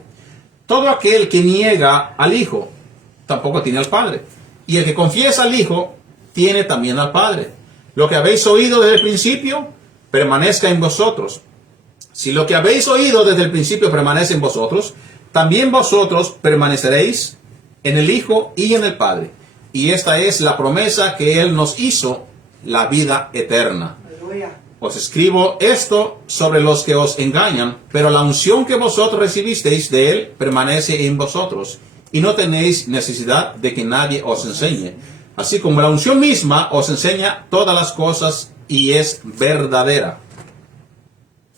Todo aquel que niega al Hijo tampoco tiene al Padre. Y el que confiesa al Hijo tiene también al Padre. Lo que habéis oído desde el principio permanezca en vosotros. Si lo que habéis oído desde el principio permanece en vosotros, también vosotros permaneceréis en el Hijo y en el Padre. Y esta es la promesa que Él nos hizo, la vida eterna. Aleluya. Os escribo esto sobre los que os engañan, pero la unción que vosotros recibisteis de Él permanece en vosotros, y no tenéis necesidad de que nadie os enseñe. Así como la unción misma os enseña todas las cosas y es verdadera,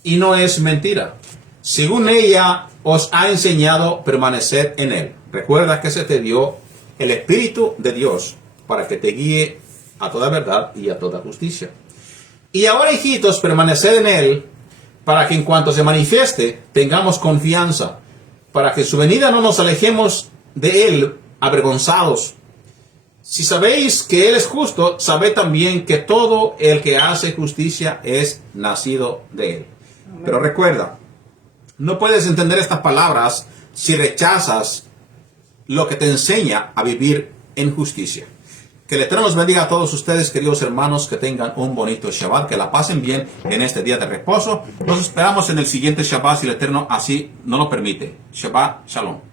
y no es mentira. Según ella os ha enseñado permanecer en Él. Recuerda que se te dio el Espíritu de Dios para que te guíe a toda verdad y a toda justicia. Y ahora, hijitos, permaneced en Él, para que en cuanto se manifieste, tengamos confianza, para que en su venida no nos alejemos de Él avergonzados. Si sabéis que Él es justo, sabed también que todo el que hace justicia es nacido de Él. Amén. Pero recuerda, No puedes entender estas palabras si rechazas lo que te enseña a vivir en justicia. Que el Eterno los bendiga a todos ustedes, queridos hermanos, que tengan un bonito Shabbat, que la pasen bien en este día de reposo. Nos esperamos en el siguiente Shabbat si el Eterno así nos lo permite. Shabbat Shalom.